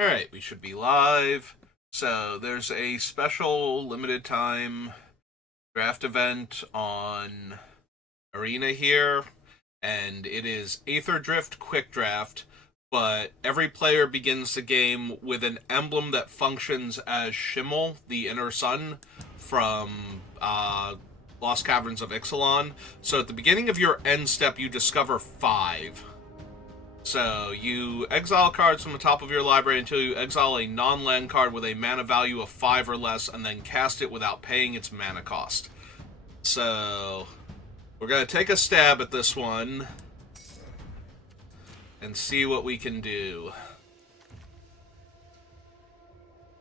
Alright, we should be live. So, there's a special limited time draft event on Arena here, and it is Aetherdrift Quick Draft, but every player begins the game with an emblem that functions as Chimil, the inner sun, from Lost Caverns of Ixalan. So, at the beginning of your end step, you discover five. So, you exile cards from the top of your library until you exile a non-land card with a mana value of 5 or less, and then cast it without paying its mana cost. So, we're going to take a stab at this one and see what we can do.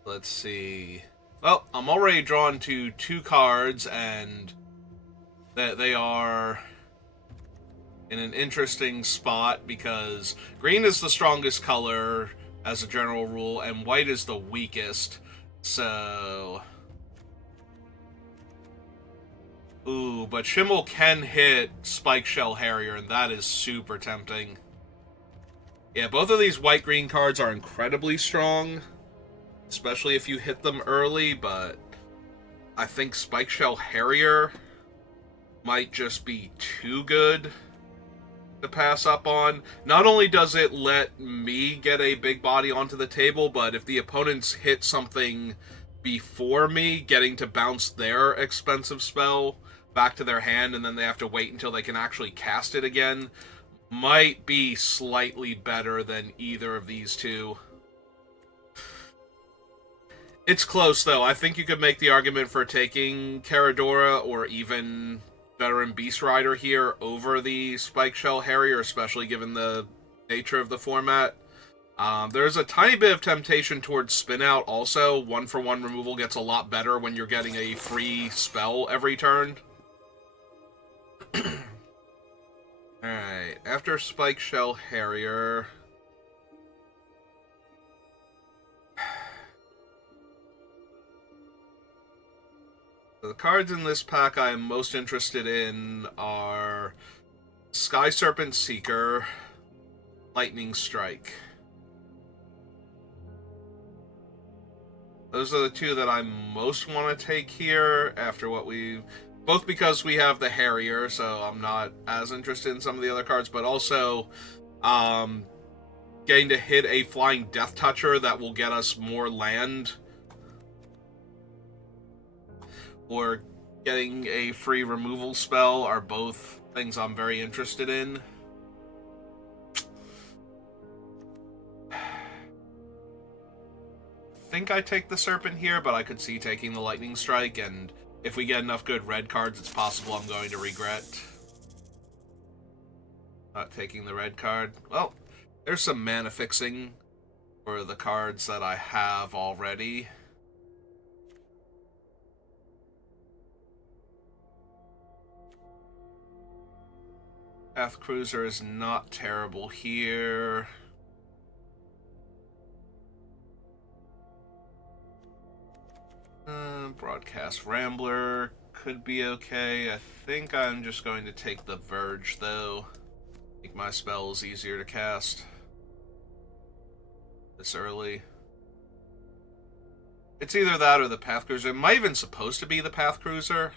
Let's see. Well, I'm already drawn to two cards, and they are in an interesting spot because green is the strongest color as a general rule, and white is the weakest. So, ooh, but Chimil can hit Spike Shell Harrier, and that is super tempting. Yeah, both of these white-green cards are incredibly strong, especially if you hit them early, but I think Spike Shell Harrier might just be too good to pass up on. Not only does it let me get a big body onto the table, but if the opponents hit something before me, getting to bounce their expensive spell back to their hand and then they have to wait until they can actually cast it again might be slightly better than either of these two. It's close, though. I think you could make the argument for taking Caradora or even Veteran Beast Rider here over the Spike Shell Harrier, especially given the nature of the format. There's a tiny bit of temptation towards Spin Out also. One for one removal gets a lot better when you're getting a free spell every turn. Alright, after Spike Shell Harrier, the cards in this pack I am most interested in are Sky Serpent Seeker, Lightning Strike. Those are the two that I most want to take here after what we... Both because we have the Harrier, so I'm not as interested in some of the other cards, but also getting to hit a Flying Death Toucher that will get us more land, or getting a free removal spell are both things I'm very interested in. I think I take the Serpent here, but I could see taking the Lightning Strike, and if we get enough good red cards, it's possible I'm going to regret not taking the red card. Well, there's some mana fixing for the cards that I have already. Path Cruiser is not terrible here. Broadcast Rambler could be okay. I think I'm just going to take the Verge, though. Make my spells easier to cast this early. It's either that or the Path Cruiser. It might even supposed to be the Path Cruiser,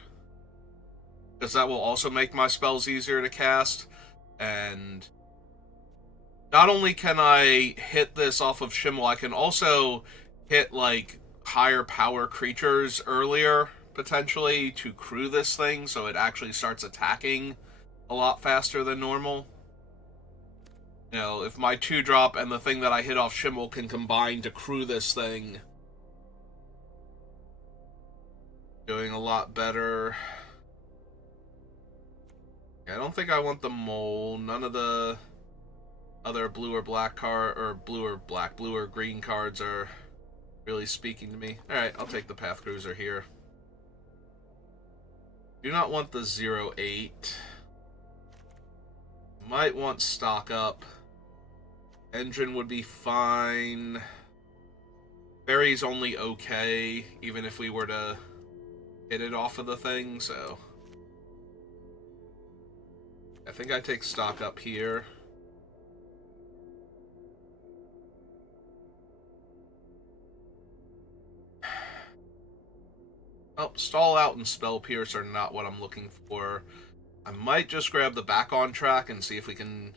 because that will also make my spells easier to cast. And not only can I hit this off of Chimil, I can also hit, like, higher power creatures earlier, potentially, to crew this thing, so it actually starts attacking a lot faster than normal. You know, if my 2-drop and the thing that I hit off Chimil can combine to crew this thing, doing a lot better. I don't think I want the Mole. None of the other blue or black card, or blue or green cards are really speaking to me. Alright, I'll take the Path Cruiser here. Do not want the 0-8. Might want Stock Up. Engine would be fine. Fairy's only okay, even if we were to hit it off of the thing, so I think I take Stock Up here. Oh, Stall Out and Spell Pierce are not what I'm looking for. I might just grab the back on track and see if we can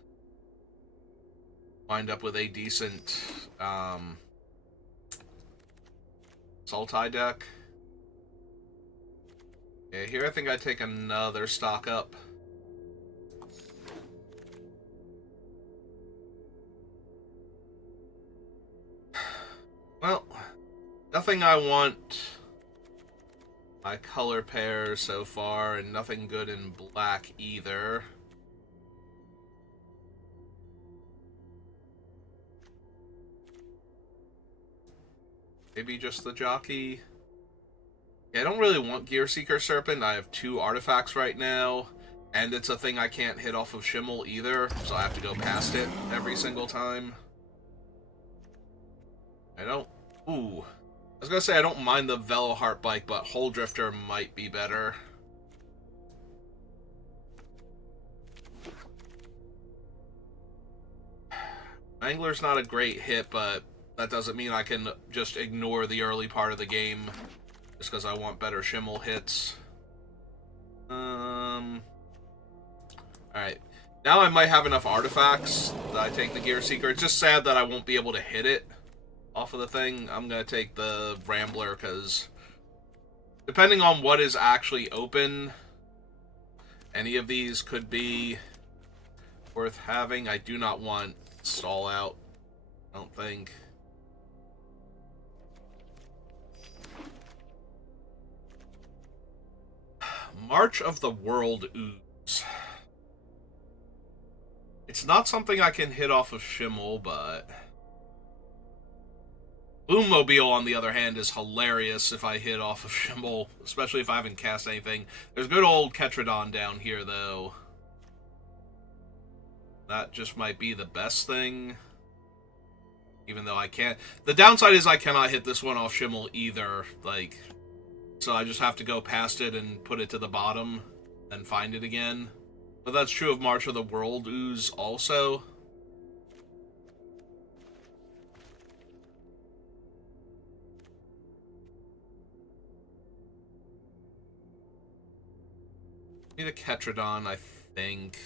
wind up with a decent Sultai deck. Yeah, here I think I take another stock up. Well, nothing I want my color pair so far, and nothing good in black either. Maybe just the jockey. Yeah, I don't really want Gear Seeker Serpent. I have 2 artifacts right now, and it's a thing I can't hit off of Chimil either, so I have to go past it every single time. I don't... Ooh. I was gonna say I don't mind the Veloheart bike, but Hole Drifter might be better. Angler's not a great hit, but that doesn't mean I can just ignore the early part of the game just because I want better Chimil hits. Alright. Now I might have enough artifacts that I take the Gear Seeker. It's just sad that I won't be able to hit it off of the thing. I'm going to take the Rambler because depending on what is actually open, any of these could be worth having. I do not want Stall Out, I don't think. March of the World Ooze. It's not something I can hit off of Chimil, but Boommobile, on the other hand, is hilarious if I hit off of Chimil, especially if I haven't cast anything. There's good old Ketradon down here, though. That just might be the best thing. Even though I can't... The downside is I cannot hit this one off Chimil either. Like, so I just have to go past it and put it to the bottom and find it again. But that's true of March of the World Ooze also. Need a Ketradon, I think.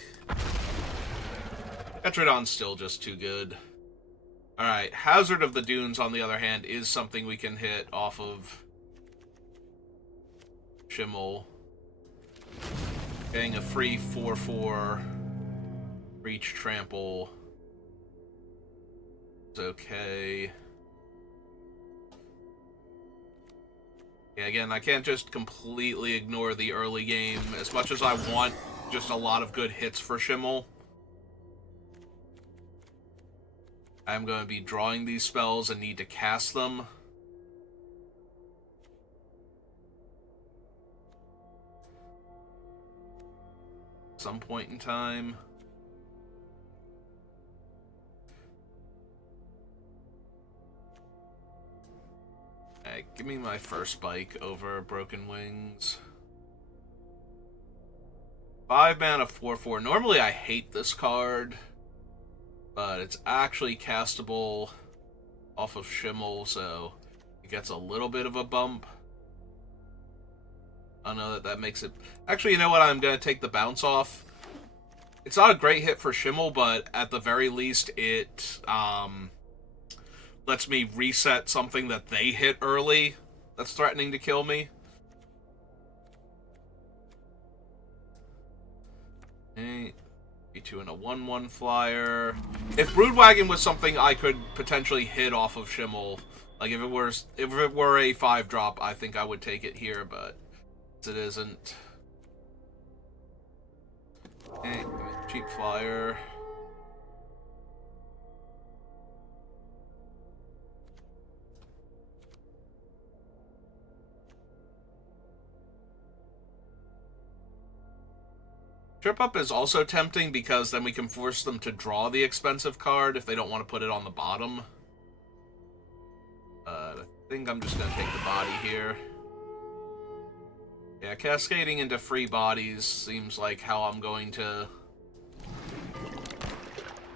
Ketradon's still just too good. Alright, Hazard of the Dunes, on the other hand, is something we can hit off of Chimil. Getting a free 4/4 Reach Trample is okay. Yeah, again, I can't just completely ignore the early game. As much as I want just a lot of good hits for Chimil, I'm going to be drawing these spells and need to cast them. At some point in time. Alright, give me my first bike over Broken Wings. 5 mana 4/4. Normally I hate this card, but it's actually castable off of Chimil, so it gets a little bit of a bump. I know that makes it... Actually, you know what? I'm going to take the bounce off. It's not a great hit for Chimil, but at the very least, it lets me reset something that they hit early that's threatening to kill me. Okay. B2 and a 1/1 flyer. If Broodwagon was something I could potentially hit off of Chimil, like if it were a 5-drop, I think I would take it here, but it isn't. Okay, cheap flyer. Trip Up is also tempting because then we can force them to draw the expensive card if they don't want to put it on the bottom. I think I'm just going to take the body here. Yeah, cascading into free bodies seems like how I'm going to...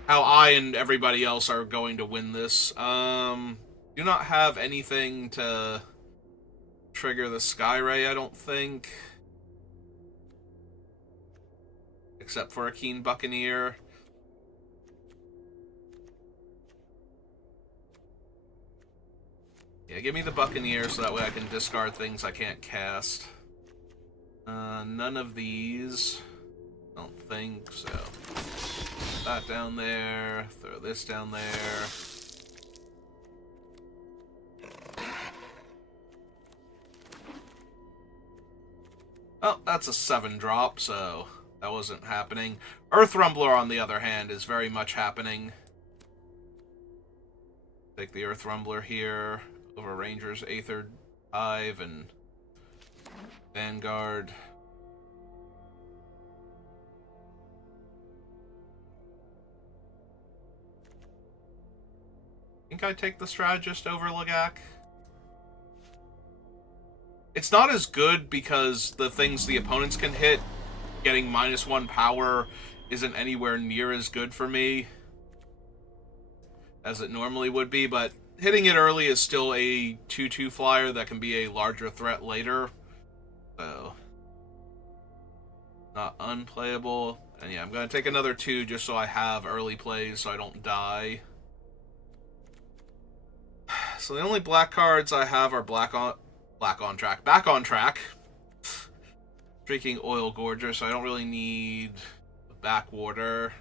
how I and everybody else are going to win this. Do not have anything to trigger the Sky Ray, I don't think. Except for a Keen Buccaneer. Yeah, give me the Buccaneer so that way I can discard things I can't cast. None of these. I don't think so. That down there. Throw this down there. Oh, that's a 7-drop, so that wasn't happening. Earth Rumbler, on the other hand, is very much happening. Take the Earth Rumbler here over Ranger's Aether Hive and Vanguard. I think I take the Strategist over Lagak. It's not as good because the things the opponents can hit, getting -1 power, isn't anywhere near as good for me as it normally would be, but hitting it early is still a 2/2 flyer that can be a larger threat later. So, not unplayable. And yeah, I'm going to take another 2 just so I have early plays so I don't die. So the only black cards I have are back on track. Streaking Oil Gorger, so I don't really need a Backwater.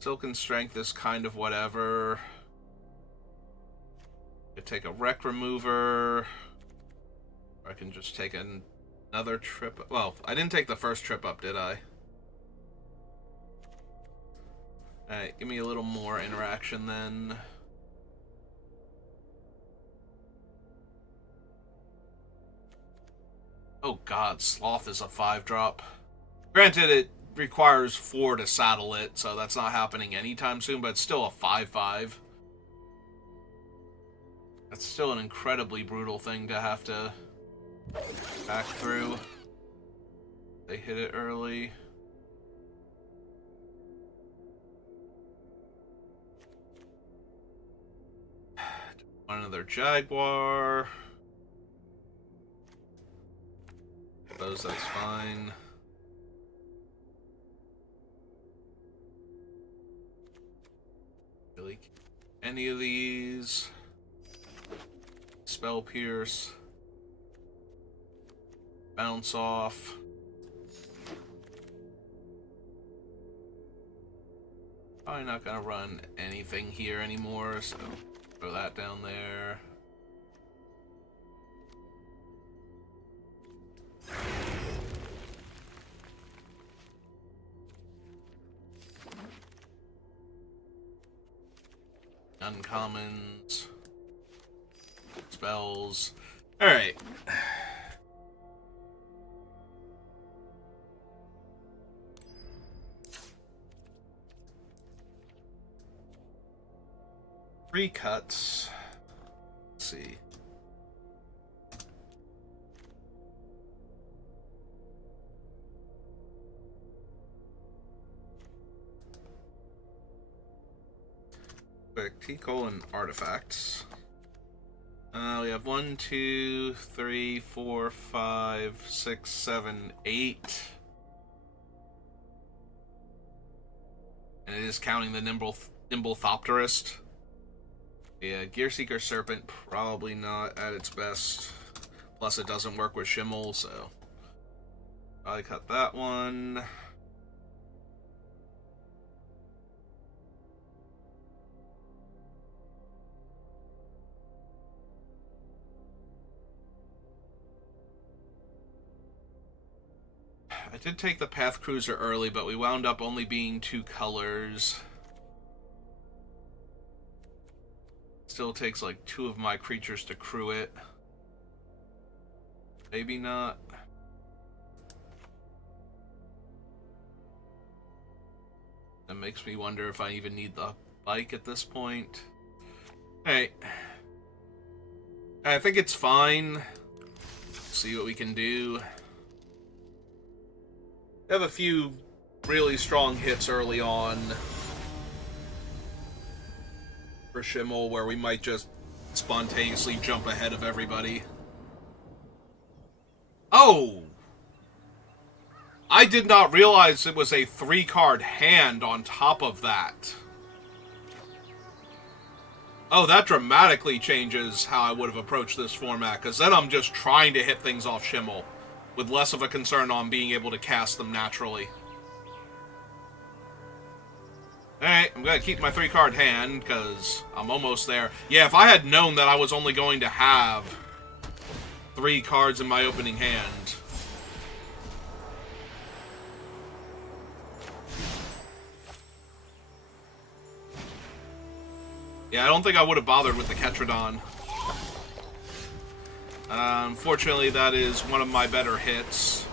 Silken Strength is kind of whatever. I take a Wreck Remover. Or I can just take another trip. Well, I didn't take the first trip up, did I? Alright, give me a little more interaction then. Oh god, Sloth is a 5-drop. Granted, it requires 4 to saddle it, so that's not happening anytime soon, but it's still a 5/5. That's still an incredibly brutal thing to have to back through. They hit it early. Another Jaguar. Suppose that's fine. Really, any of these? Spell Pierce. Bounce off. Probably not gonna run anything here anymore, so throw that down there. Uncommons. Spells. Alright. Three cuts. Let's see. Spectacle and artifacts. We have 1, 2, 3, 4, 5, 6, 7, 8. And it is counting the Nimble Thopterist. Yeah, Gearseeker Serpent, probably not at its best. Plus it doesn't work with Chimil, so probably cut that one. I did take the Path Cruiser early, but we wound up only being 2 colors. Still takes like 2 of my creatures to crew it. Maybe not. That makes me wonder if I even need the bike at this point. Alright. I think it's fine. See what we can do. We have a few really strong hits early on for Chimil where we might just spontaneously jump ahead of everybody. Oh! I did not realize it was a 3-card hand on top of that. Oh, that dramatically changes how I would have approached this format, because then I'm just trying to hit things off Chimil, with less of a concern on being able to cast them naturally. Alright, I'm going to keep my 3-card hand, because I'm almost there. Yeah, if I had known that I was only going to have 3 cards in my opening hand... Yeah, I don't think I would have bothered with the Ketradon. Unfortunately, that is one of my better hits.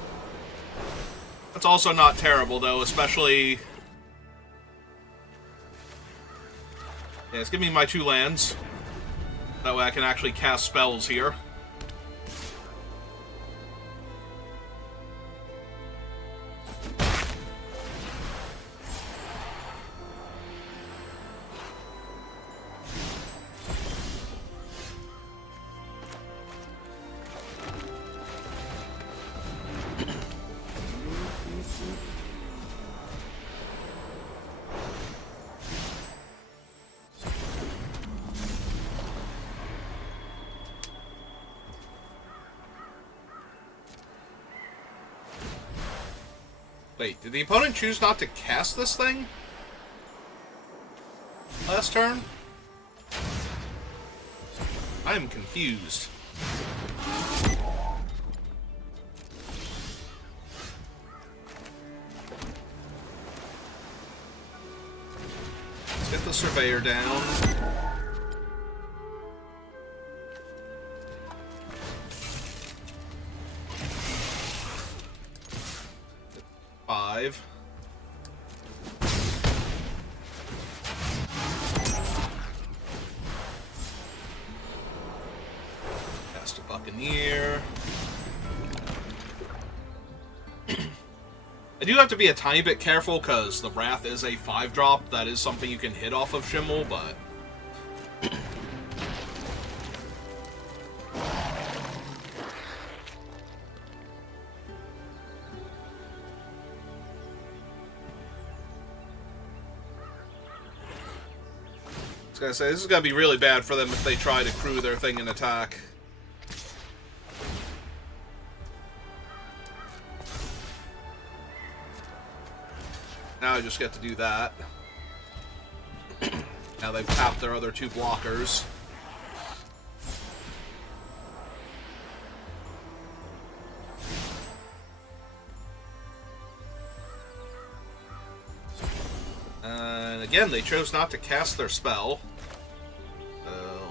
That's also not terrible, though, especially... Yes, give me my 2 lands. That way I can actually cast spells here. Wait, did the opponent choose not to cast this thing? Last turn? I am confused. Let's get the Surveyor down. Five. Cast a Buccaneer. I do have to be a tiny bit careful because the Wrath is a 5-drop. That is something you can hit off of Chimil, but... I was gonna say, this is gonna be really bad for them if they try to crew their thing and attack. Now I just get to do that. Now they've tapped their other 2 blockers. And again, they chose not to cast their spell. So...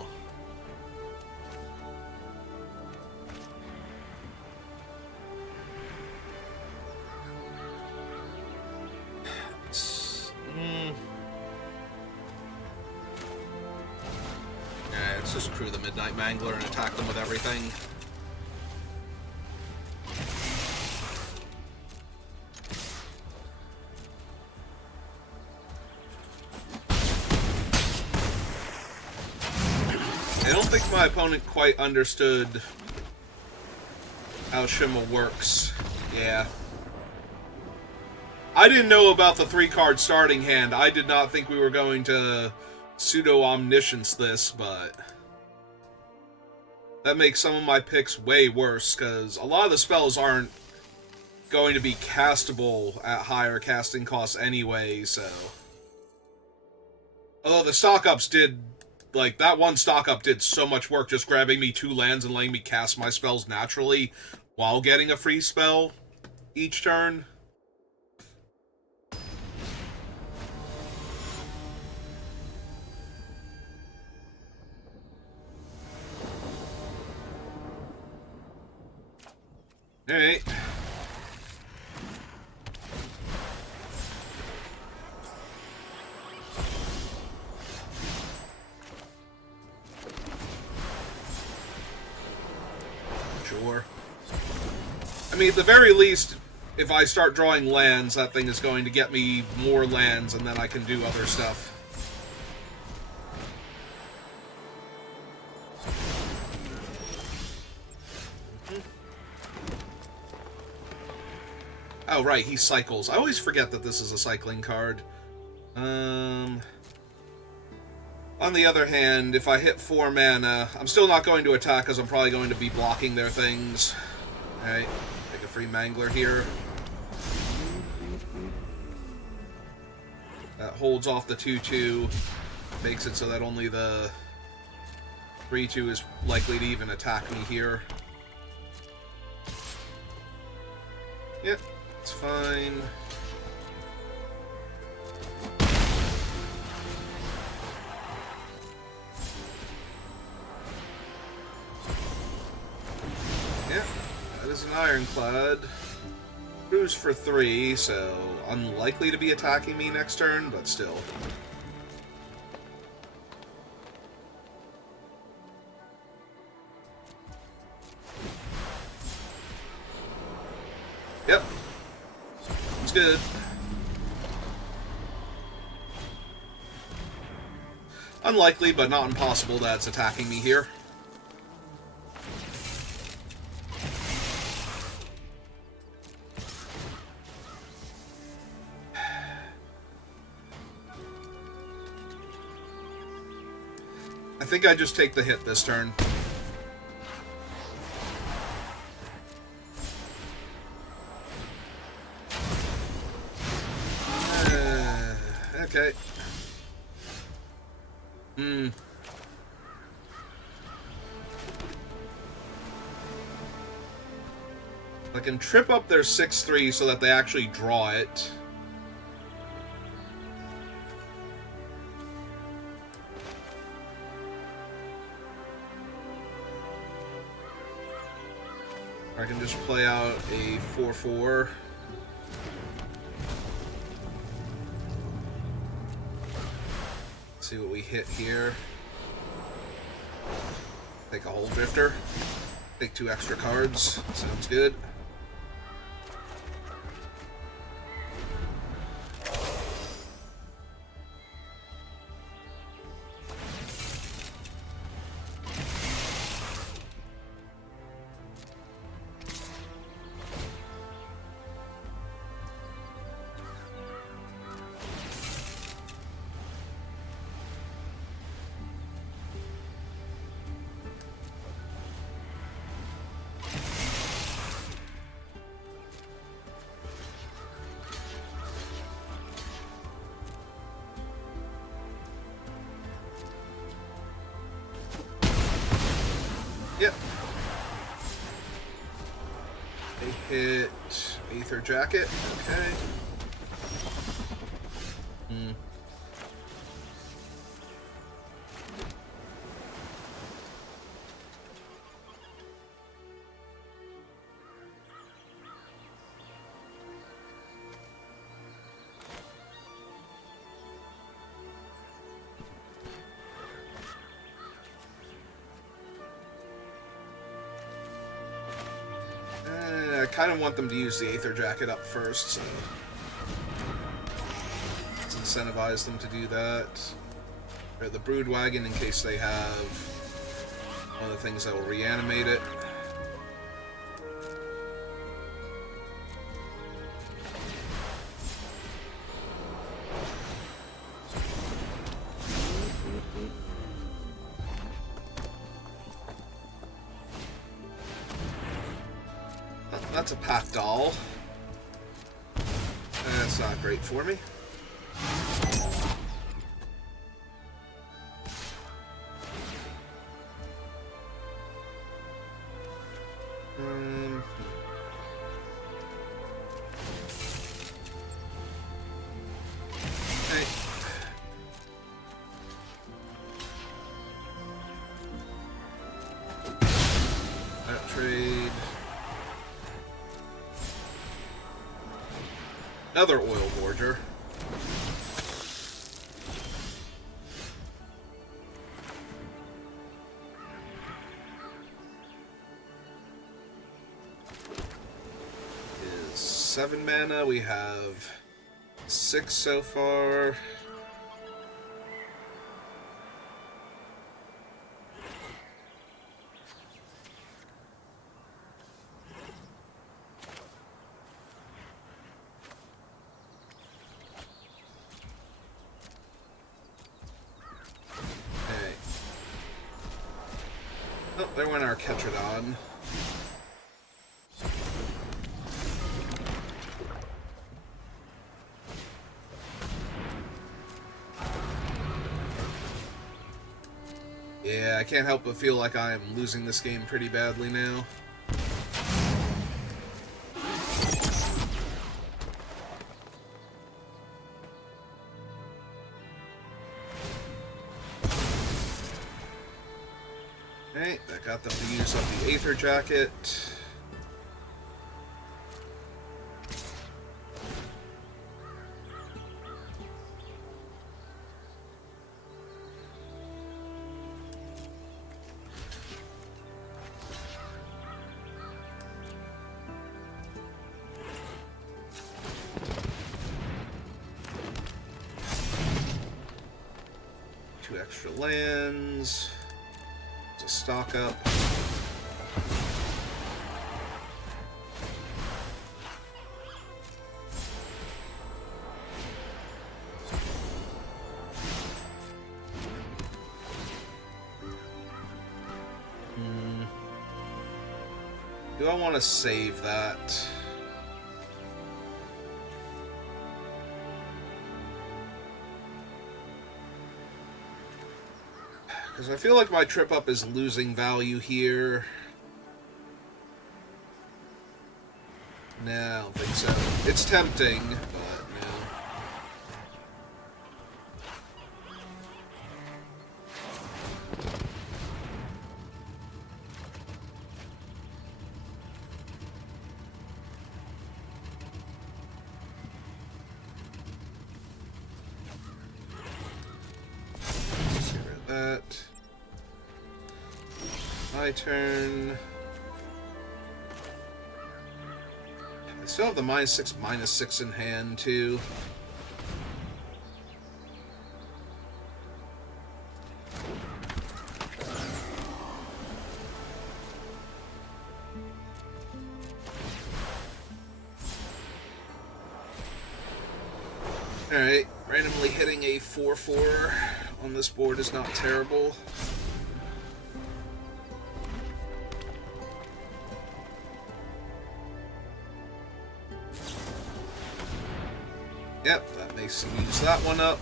Yeah, let's just crew the Midnight Mangler and attack them with everything. I don't think my opponent quite understood how Chimil works. Yeah. I didn't know about the 3-card starting hand. I did not think we were going to pseudo-omniscience this, but... that makes some of my picks way worse, because a lot of the spells aren't going to be castable at higher casting costs anyway, so... Although the stock-ups did... Like, that one stock-up did so much work just grabbing me 2 lands and letting me cast my spells naturally while getting a free spell each turn. Alright. Sure. I mean, at the very least, if I start drawing lands, that thing is going to get me more lands, and then I can do other stuff. Oh, right, he cycles. I always forget that this is a cycling card. On the other hand, if I hit 4 mana, I'm still not going to attack because I'm probably going to be blocking their things. Alright, take a free Mangler here. That holds off the 2/2, makes it so that only the 3/2 is likely to even attack me here. Yep, it's fine. Yep, that is an Ironclad. Cruise for 3, so unlikely to be attacking me next turn, but still. Yep. It's good. Unlikely, but not impossible that it's attacking me here. I think I just take the hit this turn. Okay. I can trip up their 6/3 so that they actually draw it. Or I can just play out a 4/4. See what we hit here. Take a Hull Drifter. Take 2 extra cards. Sounds good. Yep. They hit Aether Jacket. Okay. I kind of want them to use the Aether Jacket up first, so let's incentivize them to do that. Or the Brood Wagon in case they have one of the things that will reanimate it. That's a Pack Doll. That's not great for me. Okay. That trade. Another Oil Gorger. Is 7 mana. We have 6 so far. There went our Ketrodon. Yeah, I can't help but feel like I am losing this game pretty badly now. Okay, that got them to use up the Aether Jacket. Two extra lands. To stock up. Do I want to save that? Because I feel like my trip up is losing value here. No, I don't think so. It's tempting, but no. That. My turn. I still have the -6/-6 in hand, too. Alright, randomly hitting a 4/4 on this board is not terrible. Yep, that makes me use that one up.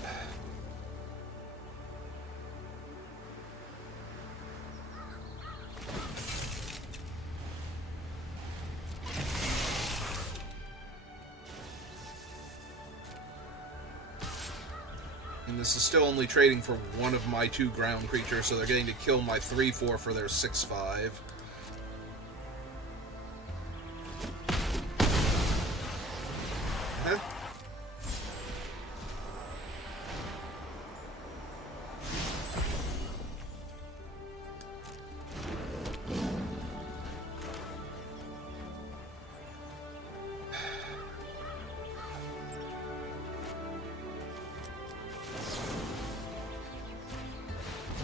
And this is still only trading for one of my 2 ground creatures, so they're getting to kill my 3/4 for their 6/5. Huh?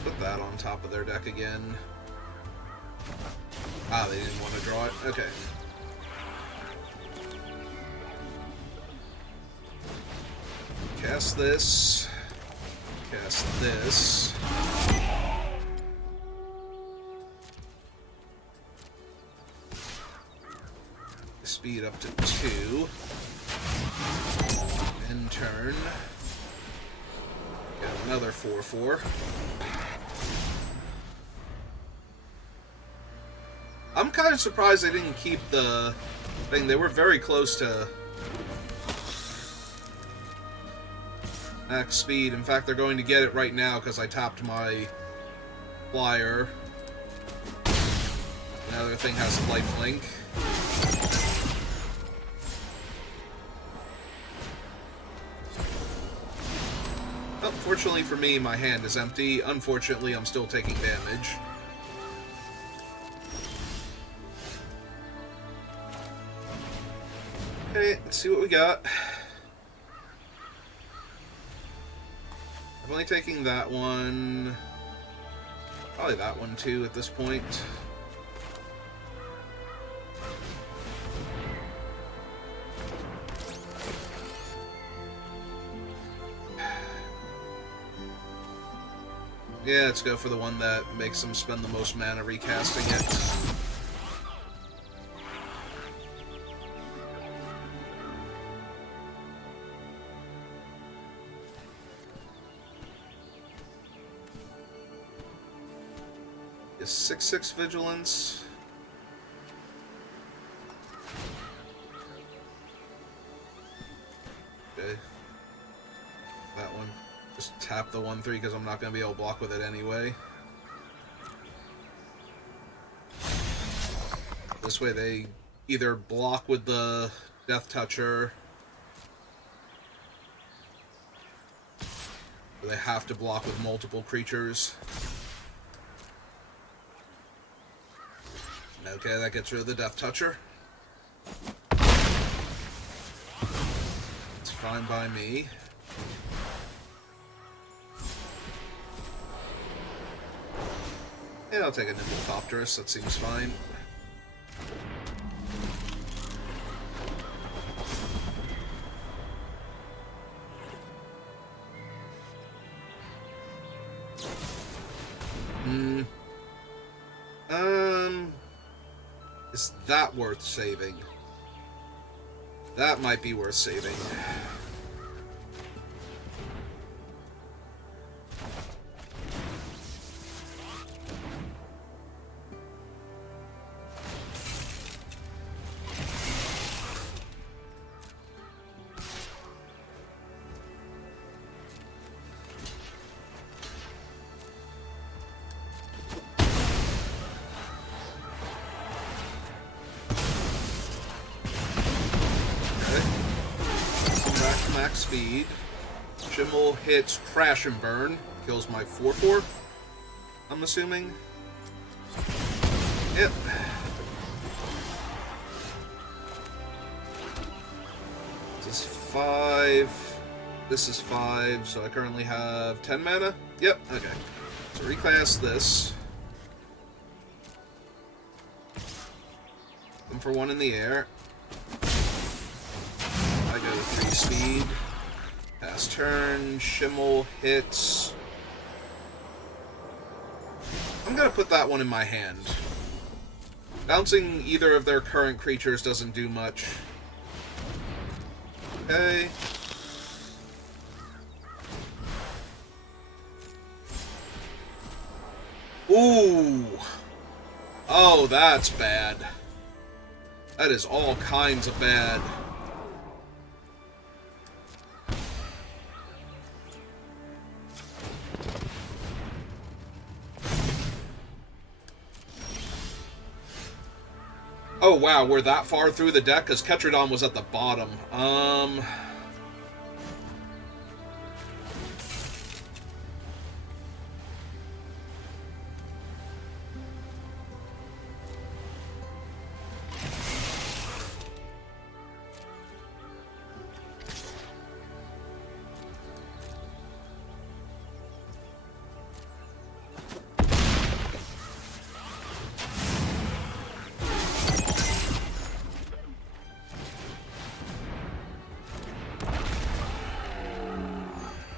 Put that on top of their deck again. Ah, they didn't want to draw it? Okay. Cast this. Cast this. Speed up to 2. End turn. Got another 4/4. I'm kind of surprised they didn't keep the thing. They were very close to max speed. In fact, they're going to get it right now because I tapped my flyer. Another thing has lifelink. Well, fortunately for me, my hand is empty. Unfortunately, I'm still taking damage. Okay, let's see what we got. I'm only taking that one. Probably that one too at this point. Yeah, let's go for the one that makes them spend the most mana recasting it. Is 6/6 Vigilance? Okay. That one. Just tap the 1/3 because I'm not going to be able to block with it anyway. This way they either block with the Death Toucher, or they have to block with multiple creatures. Okay, that gets rid of the Death Toucher. It's fine by me. Yeah, I'll take a Nimblethopterus, that seems fine. Is that worth saving? That might be worth saving. Max speed. Chimil hits Crash and Burn. Kills my 4/4. I'm assuming. Yep. This is 5. This is 5. So I currently have 10 mana. Yep. Okay. So recast this. One for 1 in the air. I go 3 speed. Pass turn. Chimil hits. I'm gonna put that one in my hand. Bouncing either of their current creatures doesn't do much. Okay. Ooh. Oh, that's bad. That is all kinds of bad. Oh, wow, we're that far through the deck? Because Ketradon was at the bottom.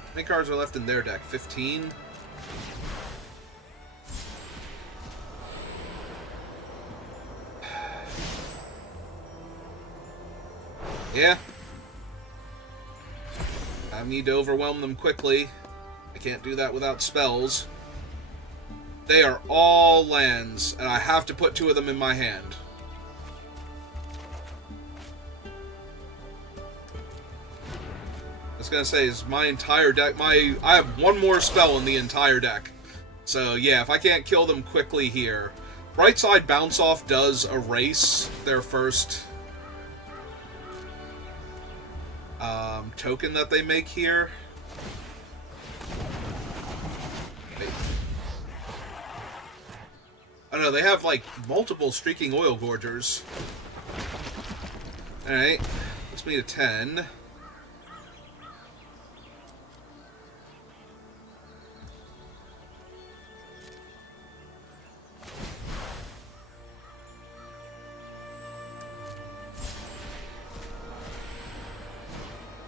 How many cards are left in their deck? 15? Yeah. I need to overwhelm them quickly. I can't do that without spells. They are all lands, and I have to put 2 of them in my hand. I was gonna say, is my entire deck, I have 1 more spell in the entire deck. So yeah, if I can't kill them quickly here. Brightside Bounce Off does erase their first token that they make here. Wait. Oh no, they have like multiple Streaking Oil Gorgers. Alright, let's meet a 10.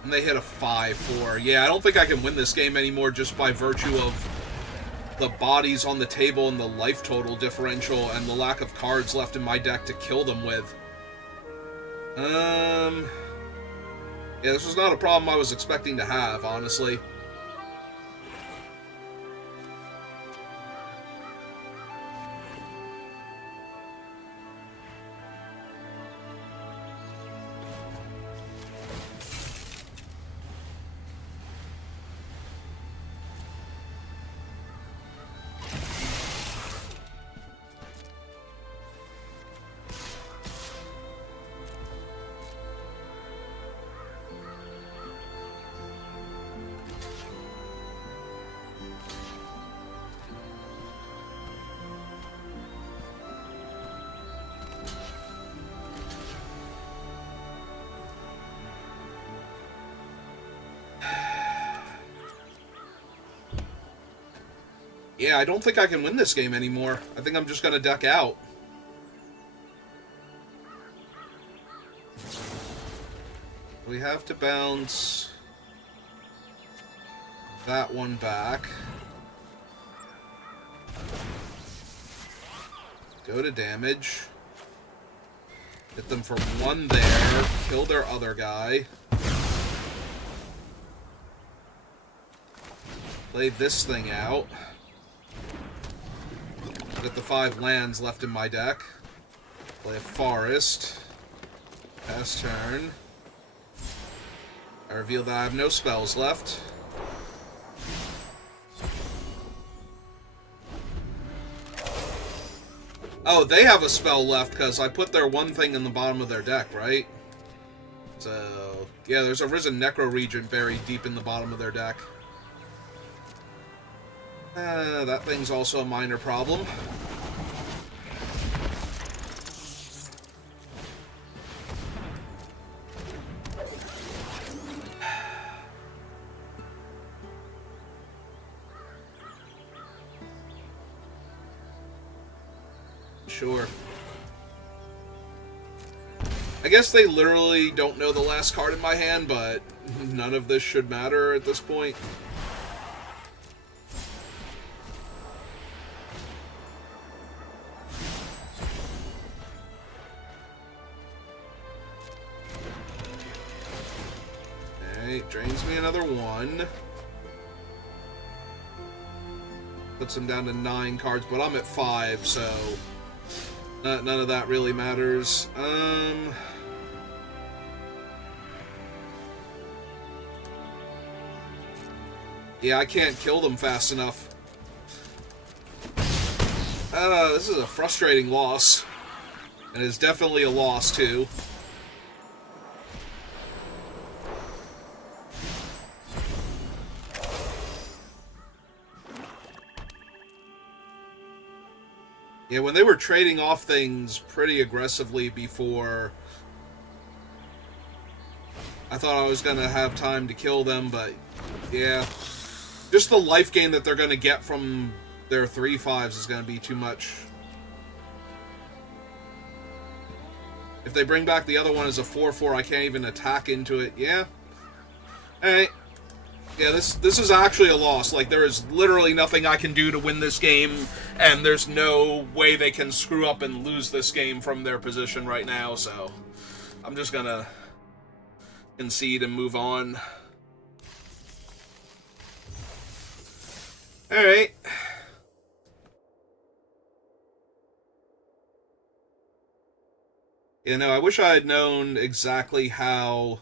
And they hit a 5/4. Yeah, I don't think I can win this game anymore just by virtue of the bodies on the table and the life total differential and the lack of cards left in my deck to kill them with. Yeah, this was not a problem I was expecting to have, honestly. Yeah, I don't think I can win this game anymore. I think I'm just going to duck out. We have to bounce that one back. Go to damage. Hit them for one there. Kill their other guy. Play this thing out. Get the 5 lands left in my deck. Play a forest. Pass turn. I reveal that I have no spells left. Oh, they have a spell left because I put their one thing in the bottom of their deck, right? So, yeah, there's a Risen Necro Regent buried deep in the bottom of their deck. That thing's also a minor problem. Sure. I guess they literally don't know the last card in my hand, but none of this should matter at this point. Alright, drains me another 1. Puts him down to 9 cards, but I'm at 5, so none of that really matters. Yeah, I can't kill them fast enough. This is a frustrating loss. And it's definitely a loss, too. Yeah, when they were trading off things pretty aggressively before, I thought I was going to have time to kill them, but yeah. Just the life gain that they're going to get from their 3/5s is going to be too much. If they bring back the other one as a 4/4, I can't even attack into it. Yeah. Alright. Yeah, this is actually a loss. Like, there is literally nothing I can do to win this game, and there's no way they can screw up and lose this game from their position right now, so I'm just gonna concede and move on. Alright. You know, I wish I had known exactly how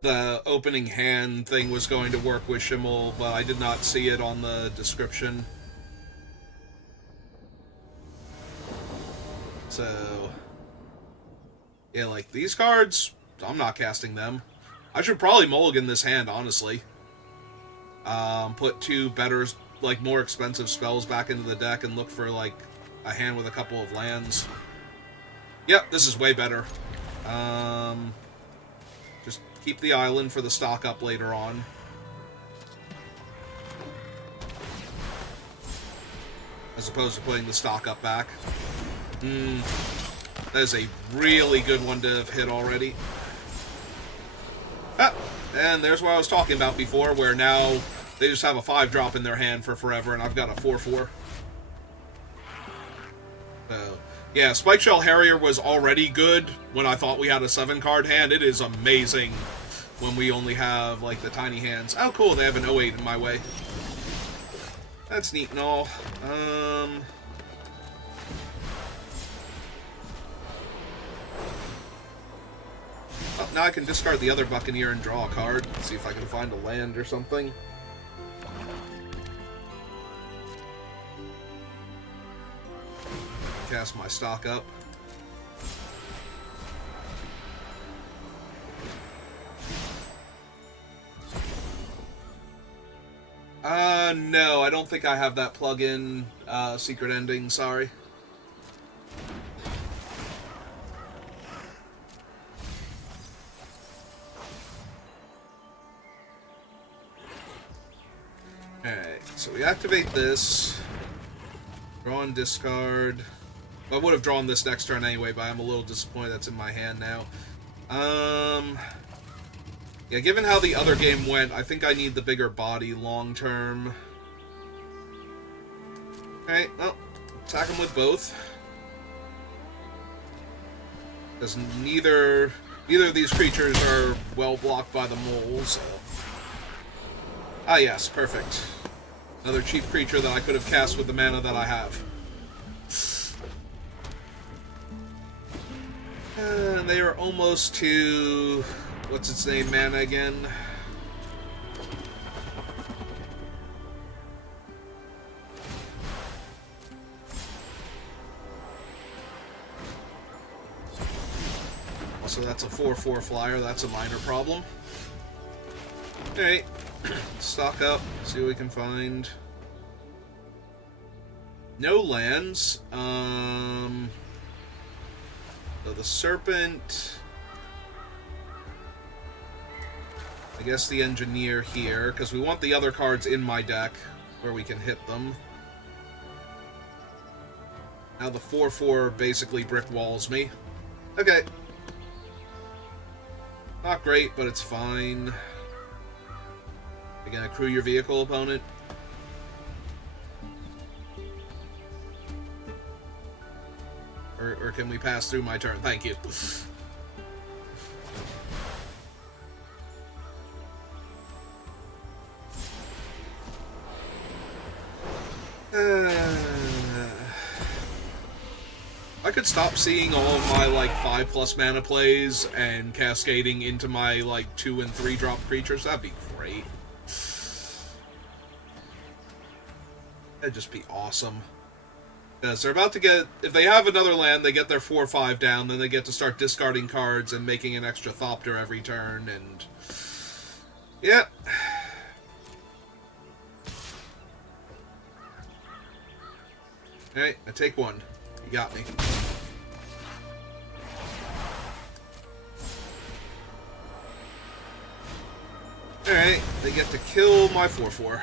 the opening hand thing was going to work with Chimil, but I did not see it on the description. So, yeah, like, these cards, I'm not casting them. I should probably mulligan this hand, honestly. Put 2 better, like, more expensive spells back into the deck and look for, like, a hand with a couple of lands. Yep, this is way better. Just keep the island for the stock up later on. As opposed to putting the stock up back. That is a really good one to have hit already. Ah, and there's what I was talking about before, where now They just have a 5-drop in their hand for forever, and I've got a 4/4. So, yeah, Spike Shell Harrier was already good when I thought we had a 7-card hand. It is amazing when we only have, like, the tiny hands. Oh, cool, they have an 08 in my way. That's neat and all. Oh, now I can discard the other Buccaneer and draw a card. See if I can find a land or something. Cast my stock up. No, I don't think I have that plug-in, Secret Ending, sorry. Alright, so we activate this. Draw and discard. I would have drawn this next turn anyway, but I'm a little disappointed that's in my hand now. Yeah, given how the other game went, I think I need the bigger body long term. Alright, well, attack them with both. Because neither of these creatures are well blocked by the moles. So. Ah yes, perfect. Another cheap creature that I could have cast with the mana that I have. And they are almost to... what's its name, mana again? So that's a 4/4 flyer, that's a minor problem. Alright, stock up, see what we can find. No lands. So the Serpent... I guess the Engineer here, because we want the other cards in my deck where we can hit them. Now the 4/4 basically brick walls me. Okay. Not great, but it's fine. You gonna crew your vehicle, opponent? Or can we pass through my turn? Thank you. I could stop seeing all of my, like, 5+ mana plays and cascading into my, like, 2- and 3-drop creatures. That'd be great. That'd just be awesome. Because they're about to get... if they have another land, they get their 4/5 down, then they get to start discarding cards and making an extra Thopter every turn, and... yeah. Alright, I take one. You got me. Alright, they get to kill my 4/4.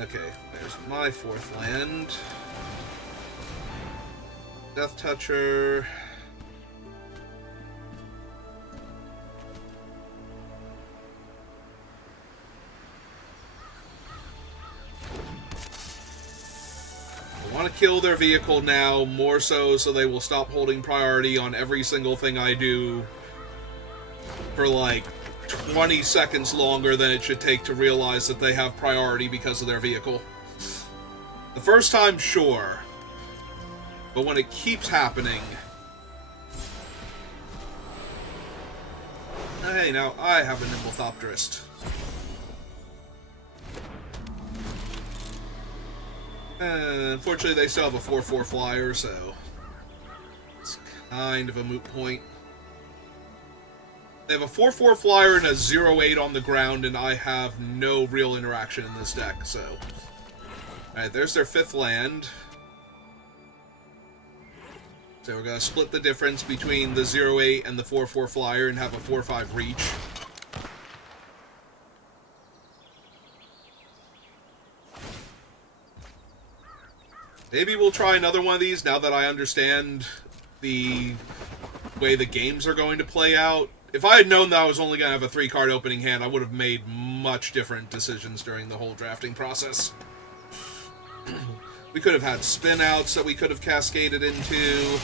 Okay, there's my 4th land. Death Toucher. I want to kill their vehicle now, more so they will stop holding priority on every single thing I do for like 20 seconds longer than it should take to realize that they have priority because of their vehicle. The first time, sure. But when it keeps happening... hey, now I have a Nimble Thopterist. Unfortunately, they still have a 4/4 flyer, so... it's kind of a moot point. They have a 4/4 flyer and a 0/8 on the ground, and I have no real interaction in this deck, so... alright, there's their 5th land. So we're going to split the difference between the 0/8 and the 4/4 flyer and have a 4/5 reach. Maybe we'll try another one of these now that I understand the way the games are going to play out. If I had known that I was only going to have a 3-card opening hand, I would have made much different decisions during the whole drafting process. We could have had spin-outs that we could have cascaded into.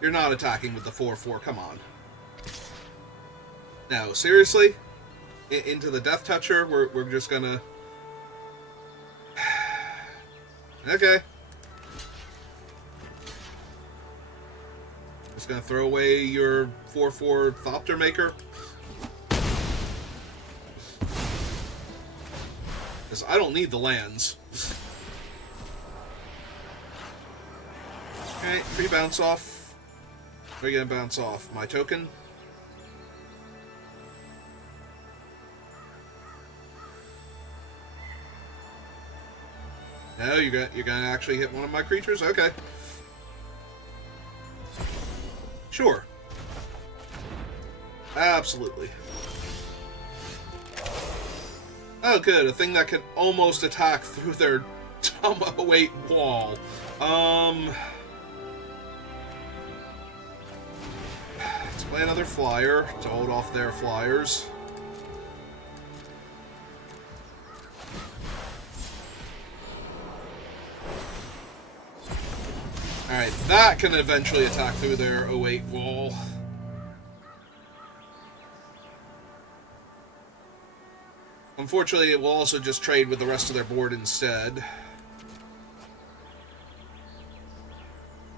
You're not attacking with the 4/4, come on. No, seriously? Into the Death Toucher? We're just gonna... Okay. Just gonna throw away your 4/4 Thopter Maker? Because I don't need the lands. Alright, free bounce off. What are you gonna bounce off? My token? No, you're gonna actually hit one of my creatures? Okay. Sure. Absolutely. Oh, good. A thing that can almost attack through their dumb-weight wall. Let's play another flyer to hold off their flyers. Alright, that can eventually attack through their 08 wall. Unfortunately, it will also just trade with the rest of their board instead.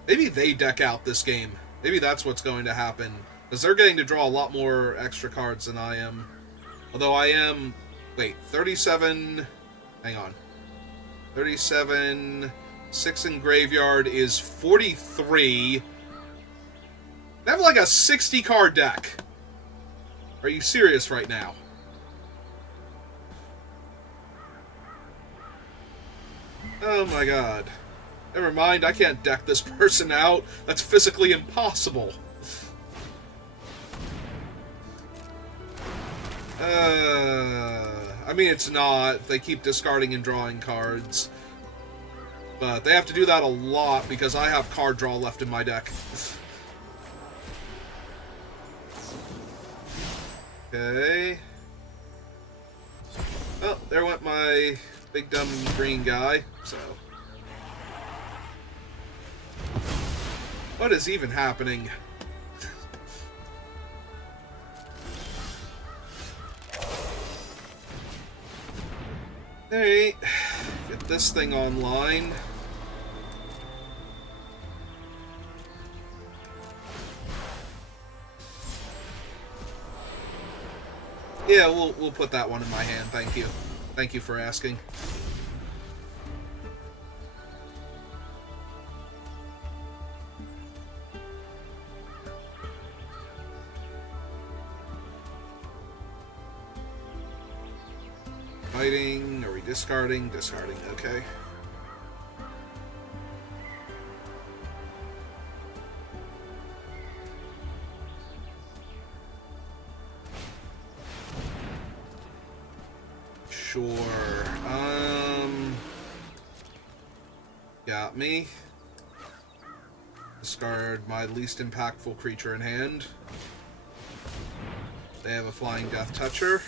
Maybe they deck out this game. Maybe that's what's going to happen. Because they're getting to draw a lot more extra cards than I am. Although I am... Wait, 37... Hang on. 37... 6 in Graveyard is 43. I have like a 60-card deck. Are you serious right now? Oh my god. Never mind, I can't deck this person out. That's physically impossible. I mean, it's not. They keep discarding and drawing cards. But they have to do that a lot because I have card draw left in my deck. Okay. Oh, there went my big dumb green guy, so... What is even happening? Alright, get this thing online. Yeah, we'll put that one in my hand, thank you. Thank you for asking. Fighting, are we discarding? Discarding, okay. Sure. Got me. Discard my least impactful creature in hand. They have a Flying Death Toucher.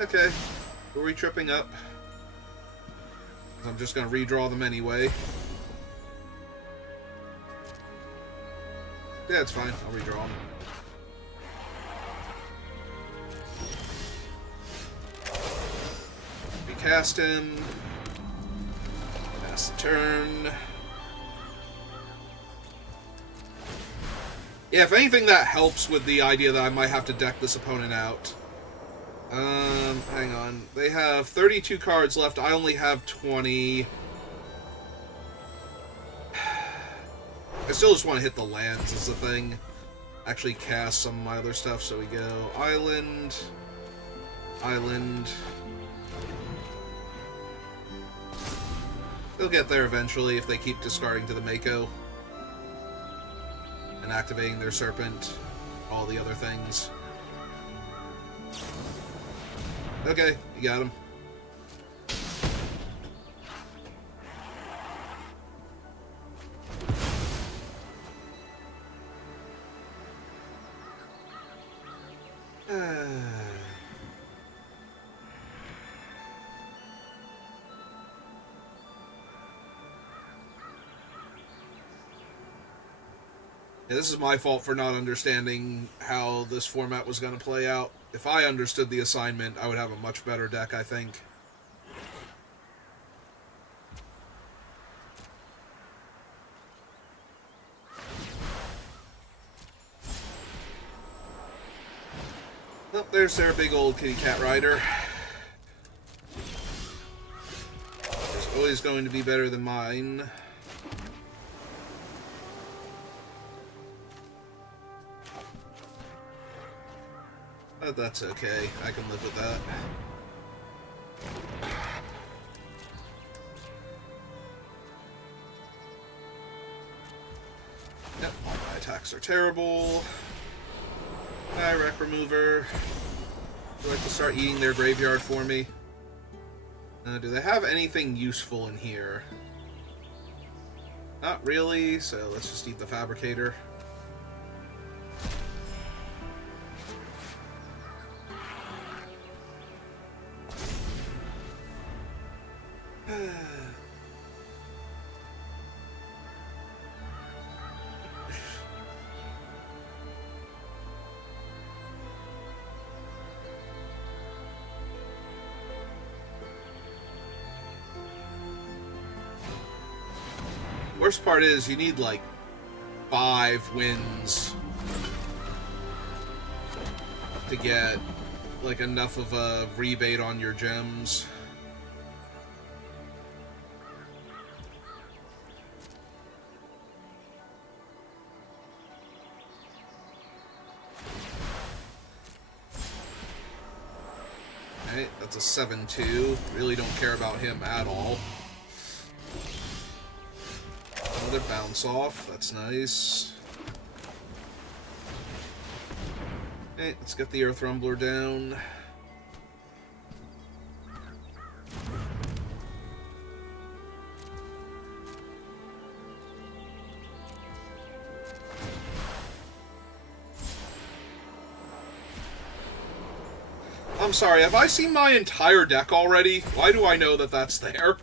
Okay. Who are we tripping up? I'm just going to redraw them anyway. Yeah, it's fine. I'll redraw them. Recast him. Pass the turn. Yeah, if anything, that helps with the idea that I might have to deck this opponent out. Hang on. They have 32 cards left. I only have 20. I still just want to hit the lands is the thing. Actually cast some of my other stuff, so we go Island. Island. They'll get there eventually if they keep discarding to the Mako and activating their Serpent, all the other things. Okay, you got him. Yeah, this is my fault for not understanding how this format was going to play out. If I understood the assignment, I would have a much better deck, I think. Oh, there's their big old kitty cat rider. It's always going to be better than mine. But that's okay. I can live with that. Yep, all my attacks are terrible. Wreck Remover. Would like to start eating their graveyard for me. Do they have anything useful in here? Not really, so let's just eat the Fabricator. Worst part is you need like 5 wins to get like enough of a rebate on your gems. Alright, that's a 7-2. Really don't care about him at all. Another bounce off, that's nice. Okay, let's get the Earth Rumbler down. I'm sorry, have I seen my entire deck already? Why do I know that that's there?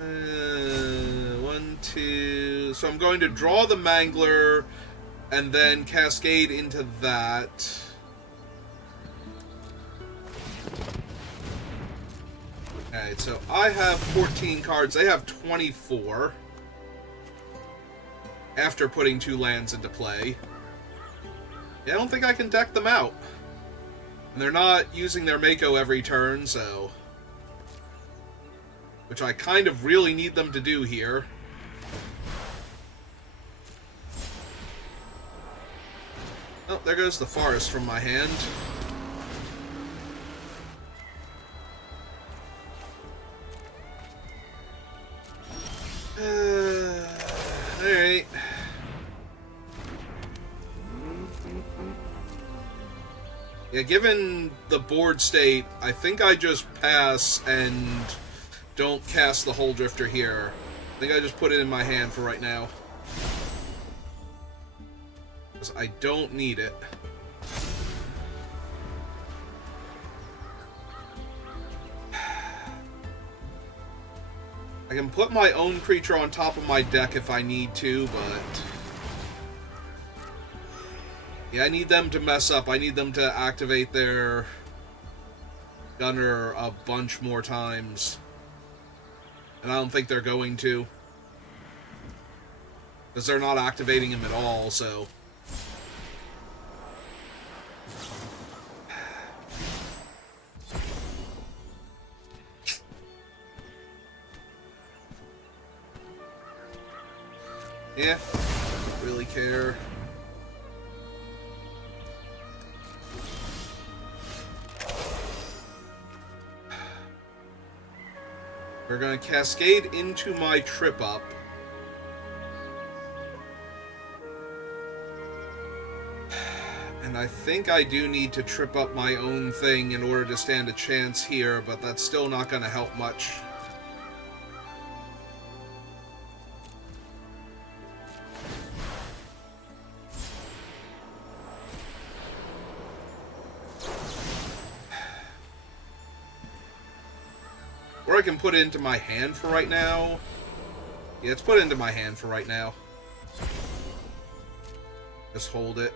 1, 2... So I'm going to draw the Mangler and then cascade into that. Alright, so I have 14 cards. They have 24. After putting 2 lands into play. Yeah, I don't think I can deck them out. And they're not using their Mako every turn, so... Which I kind of really need them to do here. Oh, there goes the Forest from my hand. Alright. Yeah, given the board state, I think I just pass and don't cast the Hull Drifter here. I think I just put it in my hand for right now. Because I don't need it. I can put my own creature on top of my deck if I need to, but... Yeah, I need them to mess up. I need them to activate their Gunner a bunch more times. And I don't think they're going to. Because they're not activating him at all, so... Yeah, don't really care. We're going to cascade into my trip up. And I think I do need to trip up my own thing in order to stand a chance here, but that's still not going to help much. Or I can put it into my hand for right now. Yeah, let's put it into my hand for right now. Just hold it.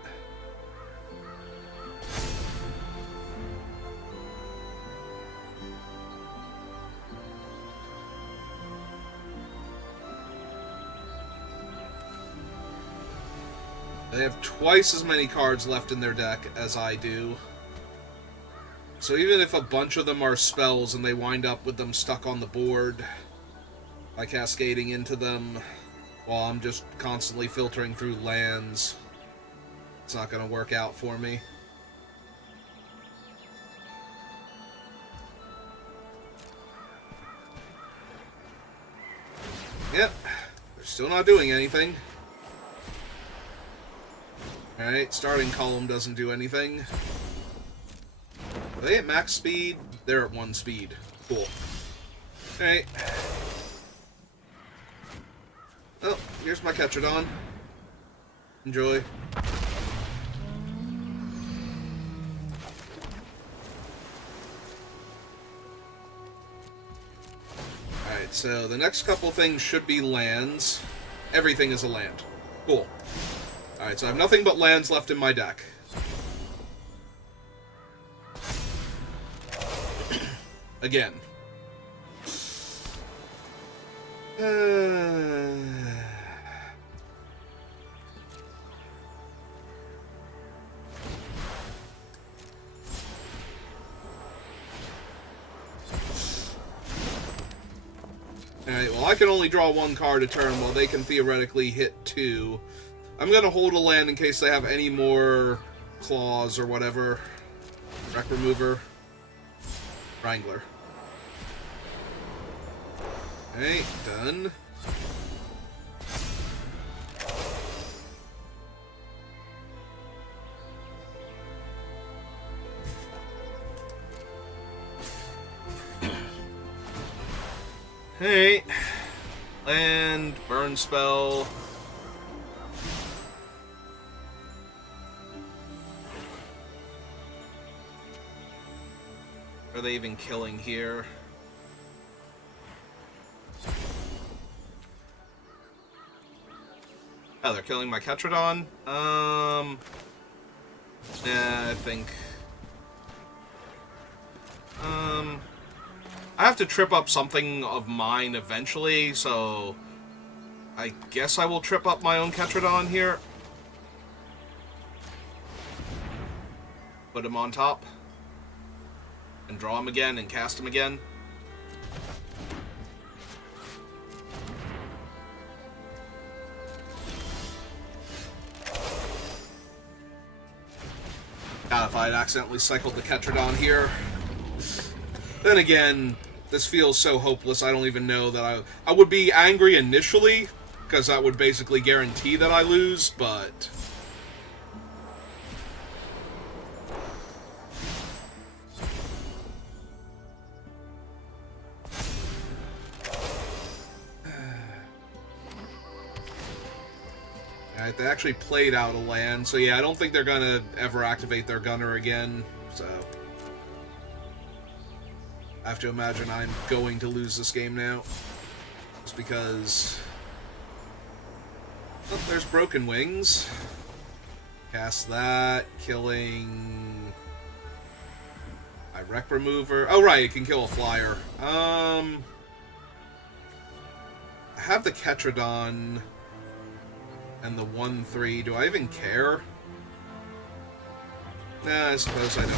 They have twice as many cards left in their deck as I do. So even if a bunch of them are spells and they wind up with them stuck on the board by cascading into them while I'm just constantly filtering through lands, it's not going to work out for me. Yep, they're still not doing anything. Alright, starting column doesn't do anything. Are they at max speed? They're at 1 speed. Cool. Alright. Oh, here's my Ketradon. Enjoy. Alright, so the next couple things should be lands. Everything is a land. Cool. Alright, so I have nothing but lands left in my deck. Again. Alright, well I can only draw 1 card a turn while they can theoretically hit 2. I'm going to hold a land in case they have any more claws or whatever. Wreck Remover. Wrangler. Alright, done. Alright. Land, burn spell. Are they even killing here? Oh, they're killing my Ketradon? Yeah, I think... I have to trip up something of mine eventually, so... I guess I will trip up my own Ketradon here. Put him on top. And draw him again and cast him again. God, if I had accidentally cycled the Ketradon here. Then again, this feels so hopeless, I don't even know that I would be angry initially, because that would basically guarantee that I lose, but... Alright, they actually played out a land, so yeah, I don't think they're gonna ever activate their gunner again, so... I have to imagine I'm going to lose this game now. Just because... Oh, there's Broken Wings. Cast that, killing... My Wreck Remover... Oh, right, it can kill a flyer. I have the Ketradon... and the 1/3. Do I even care? Nah, I suppose I don't.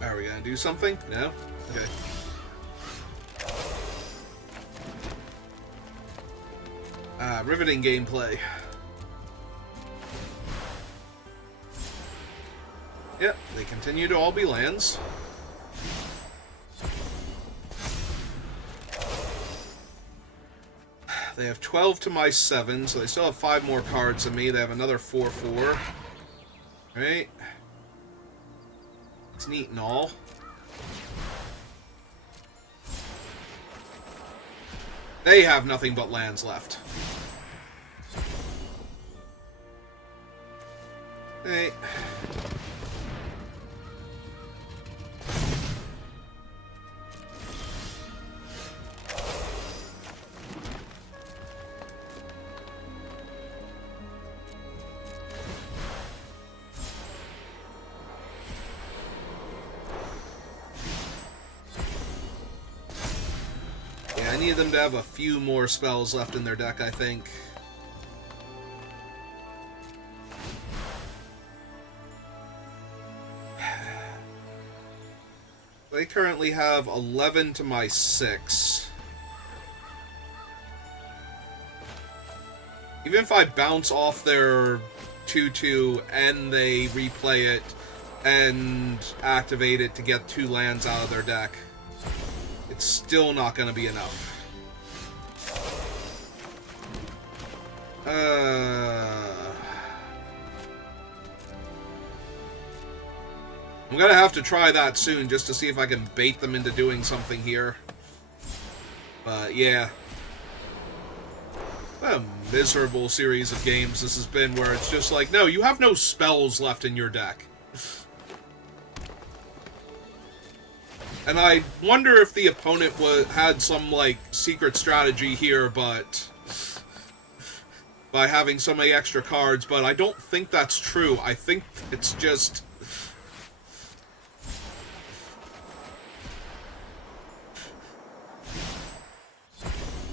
Are we gonna do something? No? Okay. Riveting gameplay. Yep, they continue to all be lands. They have 12 to my 7, so they still have 5 more cards than me. They have another 4/4. Right? It's neat and all. They have nothing but lands left. Hey. I need them to have a few more spells left in their deck, I think. They currently have 11 to my 6. Even if I bounce off their 2/2 and they replay it and activate it to get 2 lands out of their deck, it's still not going to be enough. I'm going to have to try that soon just to see if I can bait them into doing something here. But yeah. What a miserable series of games this has been, where it's just like, no, you have no spells left in your deck. And I wonder if the opponent had some, like, secret strategy here, but by having so many extra cards, but I don't think that's true. I think it's just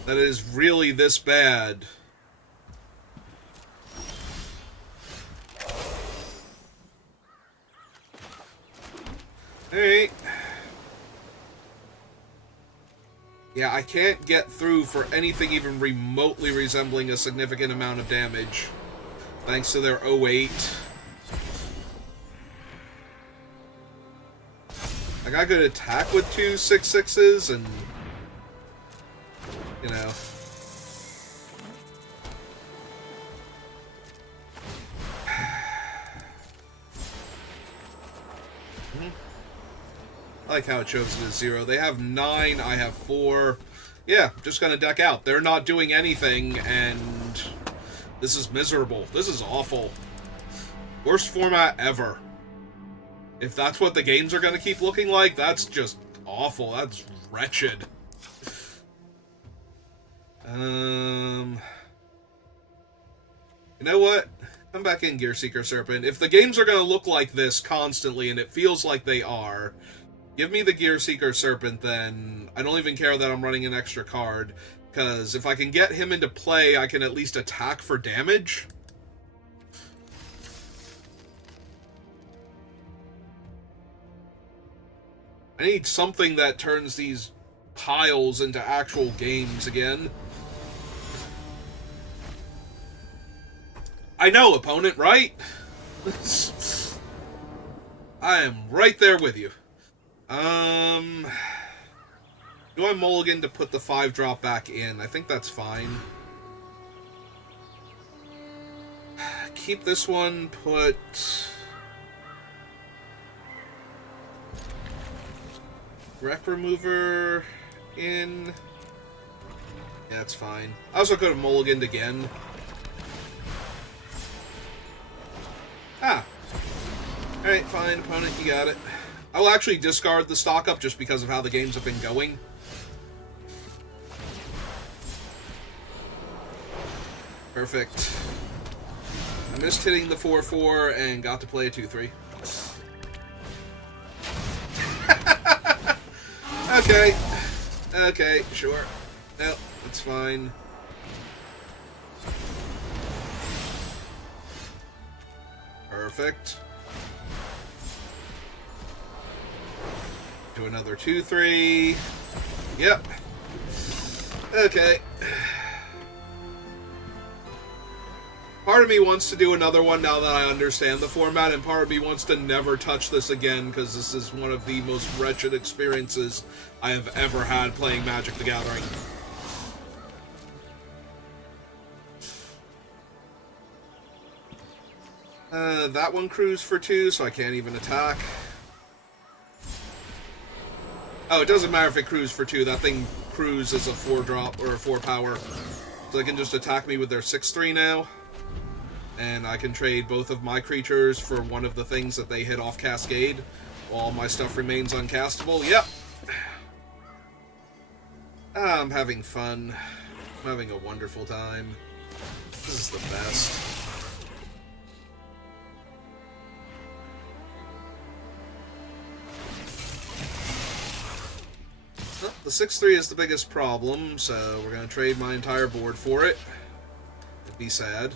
that it is really this bad. Alright. Yeah, I can't get through for anything even remotely resembling a significant amount of damage. Thanks to their 08. Like, I could attack with 2 6/6s and, you know. I like how it shows it as 0. They have 9, I have 4. Yeah, just gonna deck out. They're not doing anything, and this is miserable. This is awful. Worst format ever. If that's what the games are gonna keep looking like, that's just awful. That's wretched. You know what? Come back in, Gearseeker Serpent. If the games are gonna look like this constantly, and it feels like they are, give me the Gearseeker Serpent, then. I don't even care that I'm running an extra card, because if I can get him into play, I can at least attack for damage. I need something that turns these piles into actual games again. I know, opponent, right? I am right there with you. Do I mulligan to put the 5-drop back in? I think that's fine. Keep this one, put Wreck Remover in. Yeah, that's fine. I also could have mulliganed again. Ah. Alright, fine, opponent, you got it. I will actually discard the stock up just because of how the games have been going. Perfect. I missed hitting the 4/4 and got to play a 2/3. Okay. Okay, sure. Nope, that's fine. Perfect. Do another 2/3. Yep. Okay. Part of me wants to do another one now that I understand the format, and part of me wants to never touch this again, because this is one of the most wretched experiences I have ever had playing Magic the Gathering. That one crews for 2, so I can't even attack. Oh, it doesn't matter if it crews for 2. That thing crews as a 4-drop or a 4-power. So they can just attack me with their 6/3 now. And I can trade both of my creatures for one of the things that they hit off Cascade, while my stuff remains uncastable. Yep. I'm having fun. I'm having a wonderful time. This is the best. Well, the 6/3 is the biggest problem, so we're going to trade my entire board for it. It'd be sad.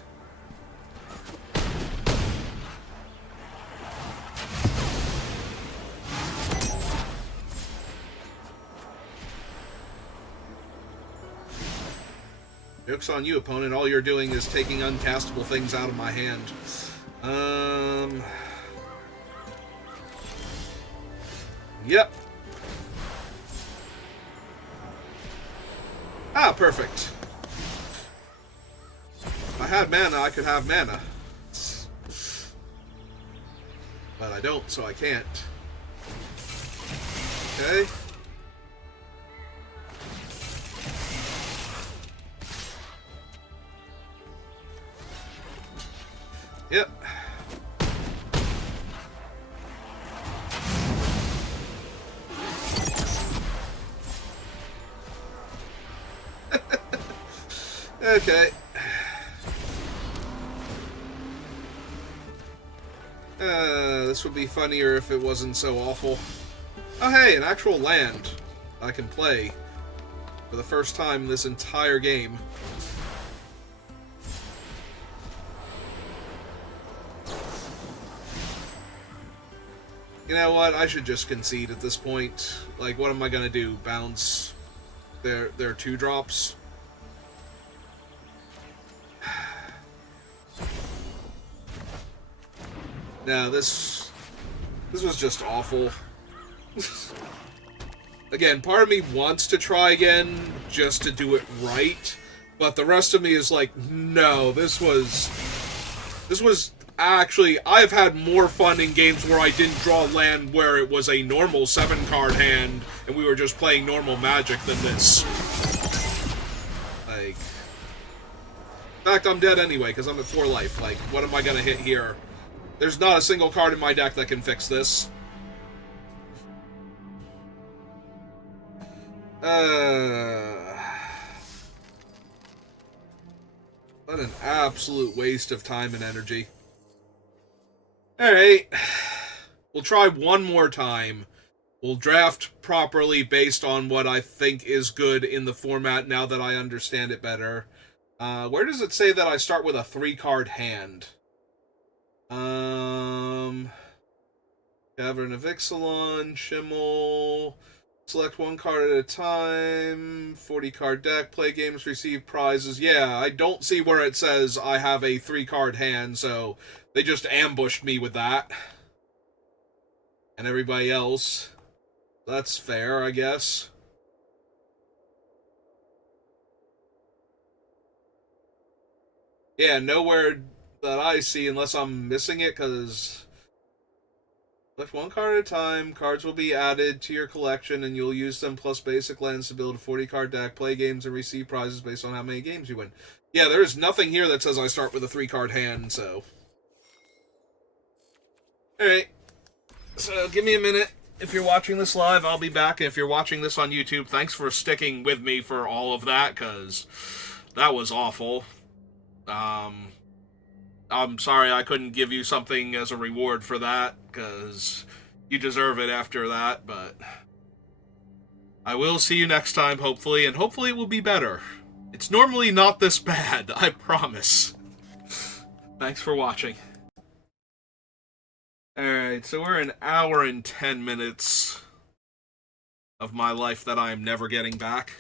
Joke's on you, opponent. All you're doing is taking uncastable things out of my hand. Yep. Ah, perfect. If I had mana, I could have mana. But I don't, so I can't. Okay. Yep. Okay. This would be funnier if it wasn't so awful. Oh hey, an actual land I can play for the first time in this entire game. You know what? I should just concede at this point. Like, what am I gonna do? Bounce their 2-drops? No, this was just awful. Again, part of me wants to try again just to do it right, but the rest of me is like, no, this was actually, I've had more fun in games where I didn't draw land where it was a normal 7-card hand and we were just playing normal Magic than this. Like, in fact, I'm dead anyway because I'm at 4 life. Like, what am I gonna hit here? There's not a single card in my deck that can fix this. What an absolute waste of time and energy. Alright. We'll try one more time. We'll draft properly based on what I think is good in the format now that I understand it better. Where does it say that I start with a 3-card hand? Cavern of Ixalan, Chimil, select 1 card at a time, 40-card deck, play games, receive prizes. Yeah, I don't see where it says I have a 3-card hand, so they just ambushed me with that. And everybody else. That's fair, I guess. Yeah, nowhere that I see unless I'm missing it, because select 1 card at a time, cards will be added to your collection, and you'll use them plus basic lands to build a 40-card deck, play games, and receive prizes based on how many games you win. Yeah, there's nothing here that says I start with a 3-card hand, so... Alright. So, give me a minute. If you're watching this live, I'll be back. And if you're watching this on YouTube, thanks for sticking with me for all of that, because that was awful. I'm sorry I couldn't give you something as a reward for that, because you deserve it after that, but I will see you next time, hopefully, and hopefully it will be better. It's normally not this bad, I promise. Thanks for watching. Alright, so we're an hour and 10 minutes of my life that I'm never getting back.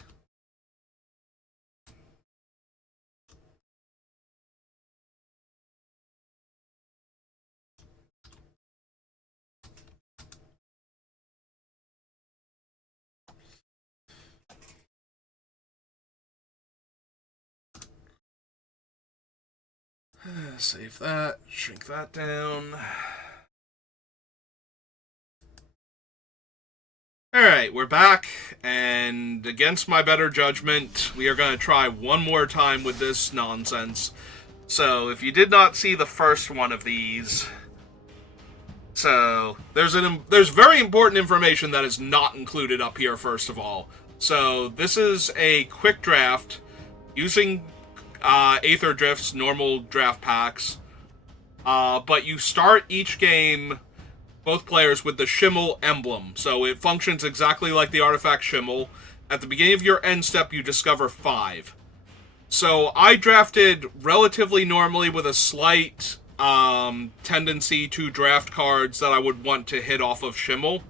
Save that. Shrink that down. Alright, we're back, and against my better judgment, we are going to try one more time with this nonsense. So, if you did not see the first one of these, so there's very important information that is not included up here, first of all. So, this is a quick draft using Aetherdrift's normal draft packs, but you start each game, both players, with the Chimil Emblem. So it functions exactly like the artifact Chimil. At the beginning of your end step, you discover 5. So I drafted relatively normally with a slight tendency to draft cards that I would want to hit off of Chimil,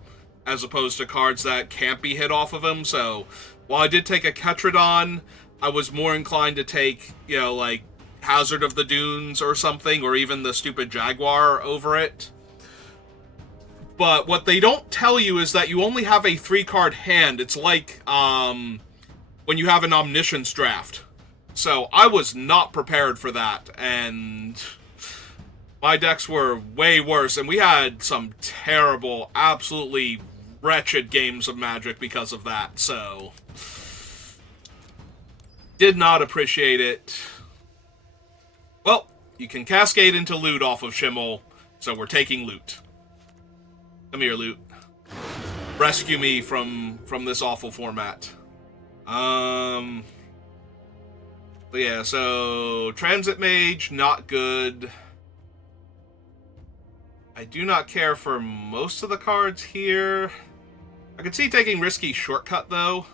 as opposed to cards that can't be hit off of him. So while I did take a Ketradon, I was more inclined to take, like Hazard of the Dunes or something, or even the stupid Jaguar over it. But what they don't tell you is that you only have a 3-card hand. It's like when you have an Omniscience draft. So I was not prepared for that, and my decks were way worse, and we had some terrible, absolutely wretched games of Magic because of that, so did not appreciate it. Well, you can cascade into loot off of Chimil, so we're taking loot. Come here, loot. Rescue me from this awful format. But yeah, so Transit Mage, not good. I do not care for most of the cards here. I could see taking Risky Shortcut, though,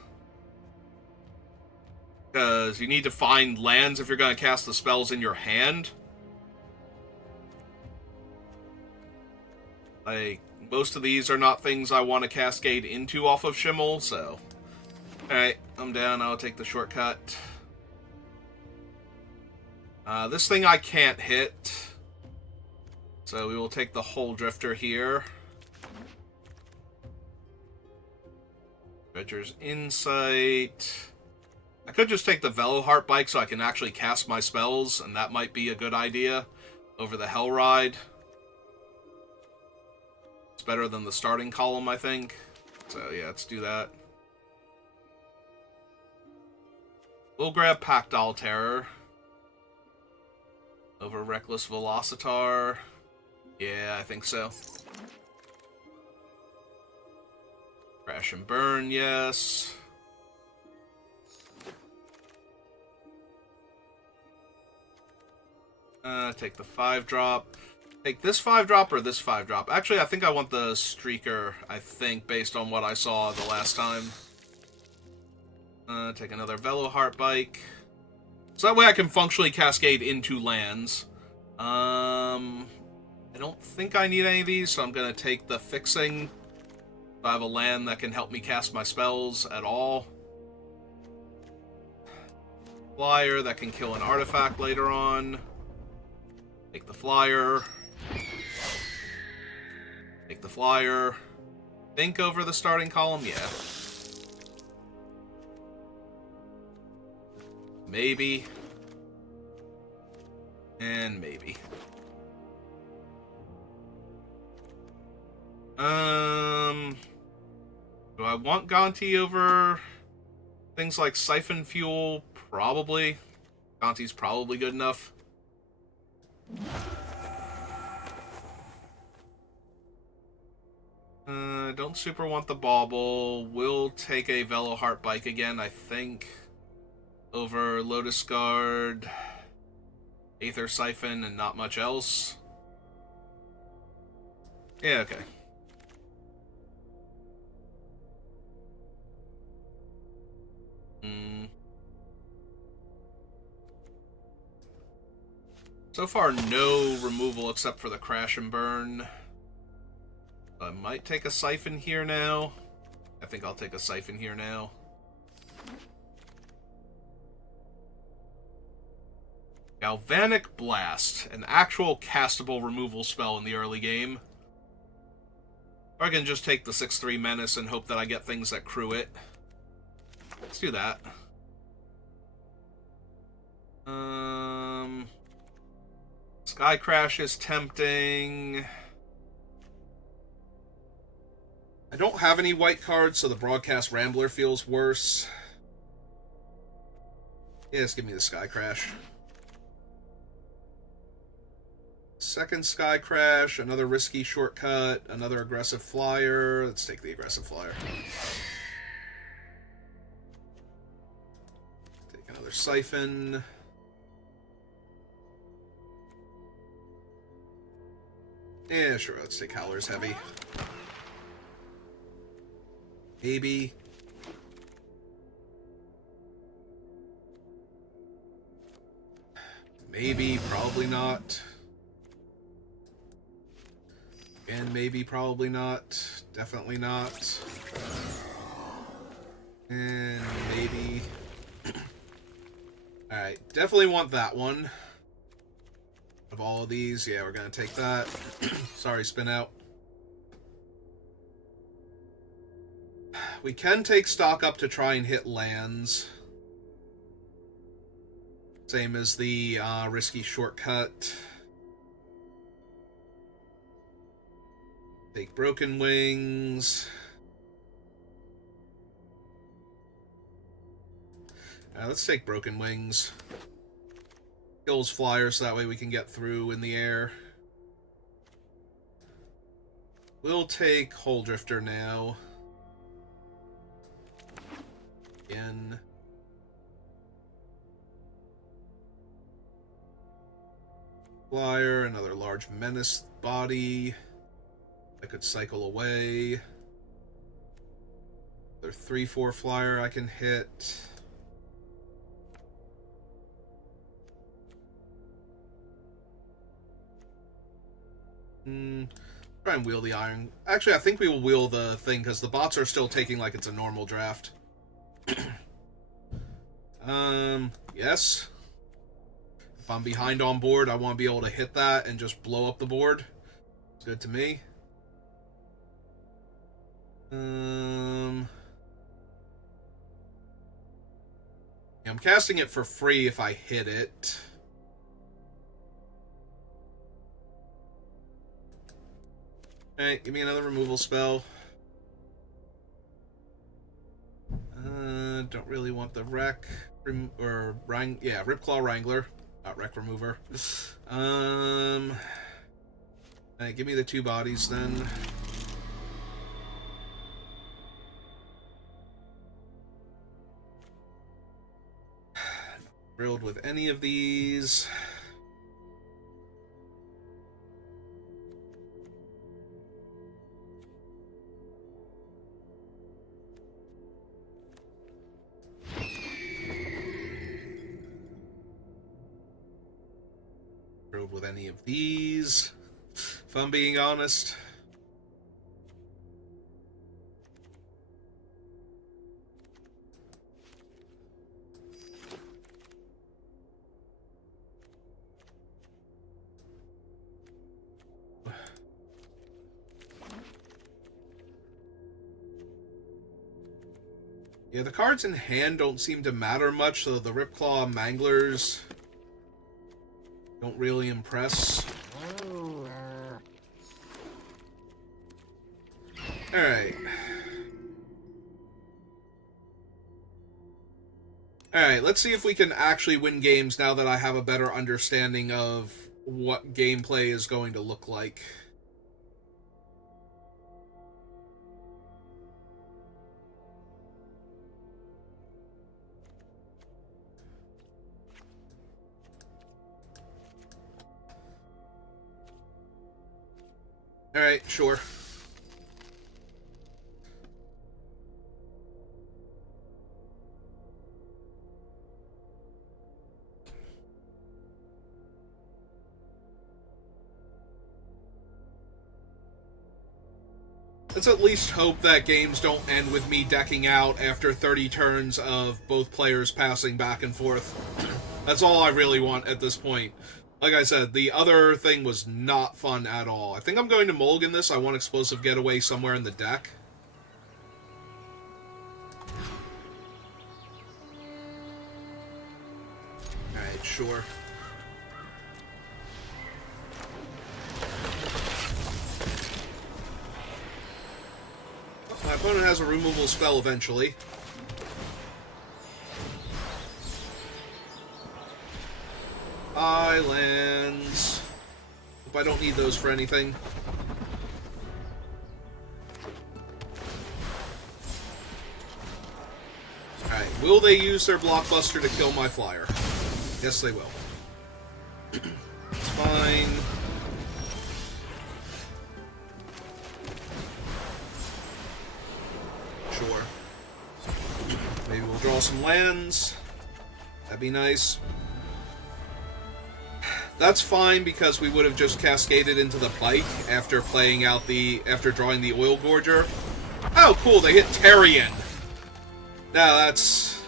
because you need to find lands if you're going to cast the spells in your hand. Like, most of these are not things I want to cascade into off of Chimil, so... Alright, I'm down. I'll take the shortcut. This thing I can't hit, so we will take the Hole Drifter here. Dredger's Insight. I could just take the Veloheart Bike so I can actually cast my spells, and that might be a good idea over the Hell Ride. It's better than the starting column, I think. So yeah, let's do that. We'll grab Pactile Terror over Reckless Velocitar. Yeah, I think so. Crash and Burn, yes. Take the 5-drop. Take this 5-drop or this 5-drop. Actually, I think I want the Streaker, based on what I saw the last time. Take another Veloheart Bike. So that way I can functionally cascade into lands. I don't think I need any of these, so I'm going to take the Fixing. If I have a land that can help me cast my spells at all. Flyer that can kill an artifact later on. Take the Flyer. Take the Flyer. Think over the starting column? Yeah. Maybe. And maybe. Do I want Gonti over things like Siphon Fuel? Probably. Gonti's probably good enough. Don't super want the Bauble. Will take a Veloheart Bike again, I think. Over Lotus Guard, Aether Siphon, and not much else. Yeah, okay. So far, no removal except for the Crash and Burn. I might take a Siphon here now. I think I'll take a Siphon here now. Galvanic Blast, an actual castable removal spell in the early game. Or I can just take the 6/3 Menace and hope that I get things that crew it. Let's do that. Sky Crash is tempting. I don't have any white cards, so the Broadcast Rambler feels worse. Yeah, just give me the Sky Crash. Second Sky Crash, another risky shortcut, another aggressive flyer. Let's take the aggressive flyer. Take another Siphon. Yeah, sure, let's take Howler's Heavy. Maybe. Maybe, probably not. And maybe, probably not. Definitely not. And maybe. Alright, definitely want that one. Of all of these, yeah, we're gonna take that. Sorry, spin out. We can take stock up to try and hit lands. Same as the risky shortcut. Take Broken Wings. Let's take Broken Wings. Kills flyers, so that way we can get through in the air. We'll take Hole Drifter now. Again. Flyer, another large menace body. I could cycle away. Another 3/4 flyer I can hit. Try and wheel the iron. Actually, I think we will wheel the thing, because the bots are still taking like it's a normal draft. Yes. If I'm behind on board, I want to be able to hit that and just blow up the board. It's good to me. Yeah, I'm casting it for free if I hit it. Alright, give me another removal spell. Don't really want the Wreck, or Ripclaw Wrangler, not Wreck Remover. Alright, give me the 2 bodies then. Not thrilled with any of these. With any of these, if I'm being honest. Yeah, the cards in hand don't seem to matter much, so the Ripclaw Manglers don't really impress. Alright. Alright, let's see if we can actually win games now that I have a better understanding of what gameplay is going to look like. Alright, sure. Let's at least hope that games don't end with me decking out after 30 turns of both players passing back and forth. That's all I really want at this point. Like I said, the other thing was not fun at all. I think I'm going to mulligan this. I want Explosive Getaway somewhere in the deck. Alright, sure. Opponent has a removal spell eventually. Islands. Hope I don't need those for anything. Alright, will they use their blockbuster to kill my flyer? Yes, they will. It's fine. Sure. Maybe we'll draw some lands. That'd be nice. That's fine because we would have just cascaded into the pike after after drawing the Oil Gorger. Oh, cool! They hit Tarion. Now that's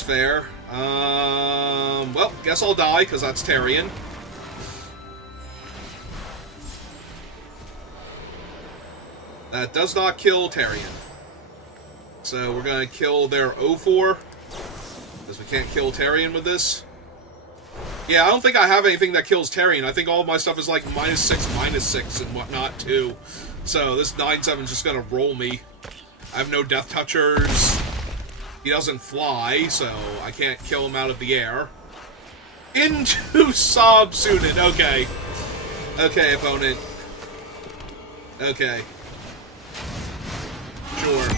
fair. Well, guess I'll die because that's Tarion. That does not kill Tarion. So we're gonna kill their 0-4 because we can't kill Tarion with this. Yeah, I don't think I have anything that kills Tarion. I think all of my stuff is like -6, and whatnot, too. So this 9/7 is just gonna roll me. I have no Death Touchers. He doesn't fly, so I can't kill him out of the air. Into Sob Suited. Okay. Okay, opponent. Okay. Sure.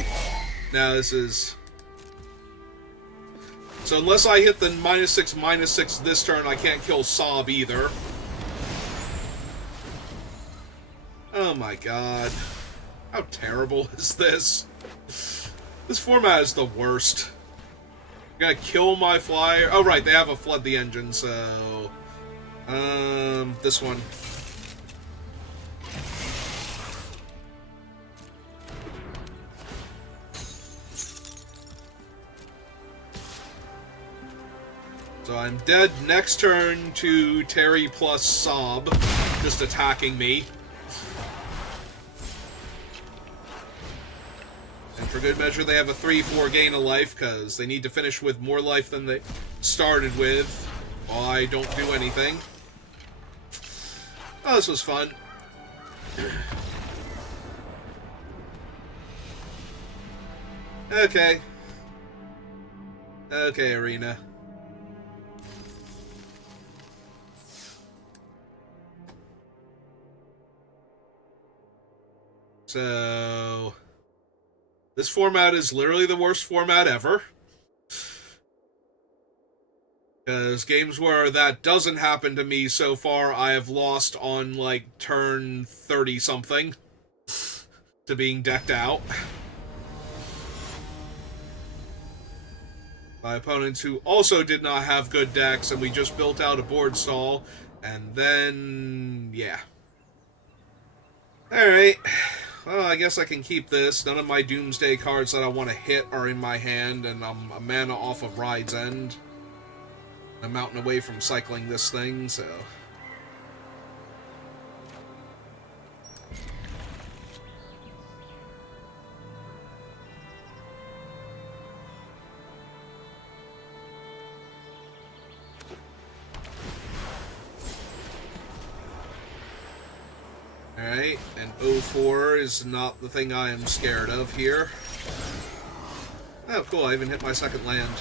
Now this is... So unless I hit the -6/-6 this turn, I can't kill Sob either. Oh my god. How terrible is this? This format is the worst. I'm gonna kill my flyer. Oh right, they have a Flood the Engine, so... this one. So I'm dead next turn to Terry plus Sob, just attacking me. And for good measure, they have a 3/4 gain of life, because they need to finish with more life than they started with, while I don't do anything. Oh, this was fun. Okay. Okay, Arena. So, this format is literally the worst format ever. Because games where that doesn't happen to me so far, I have lost on, like, turn 30-something to being decked out. By opponents who also did not have good decks, and we just built out a board stall, and then, yeah. Alright. Well, I guess I can keep this. None of my Doomsday cards that I want to hit are in my hand, and I'm a mana off of Ride's End. I'm out and away from cycling this thing, so... Alright, and 0-4 is not the thing I am scared of here. Oh, cool, I even hit my second land.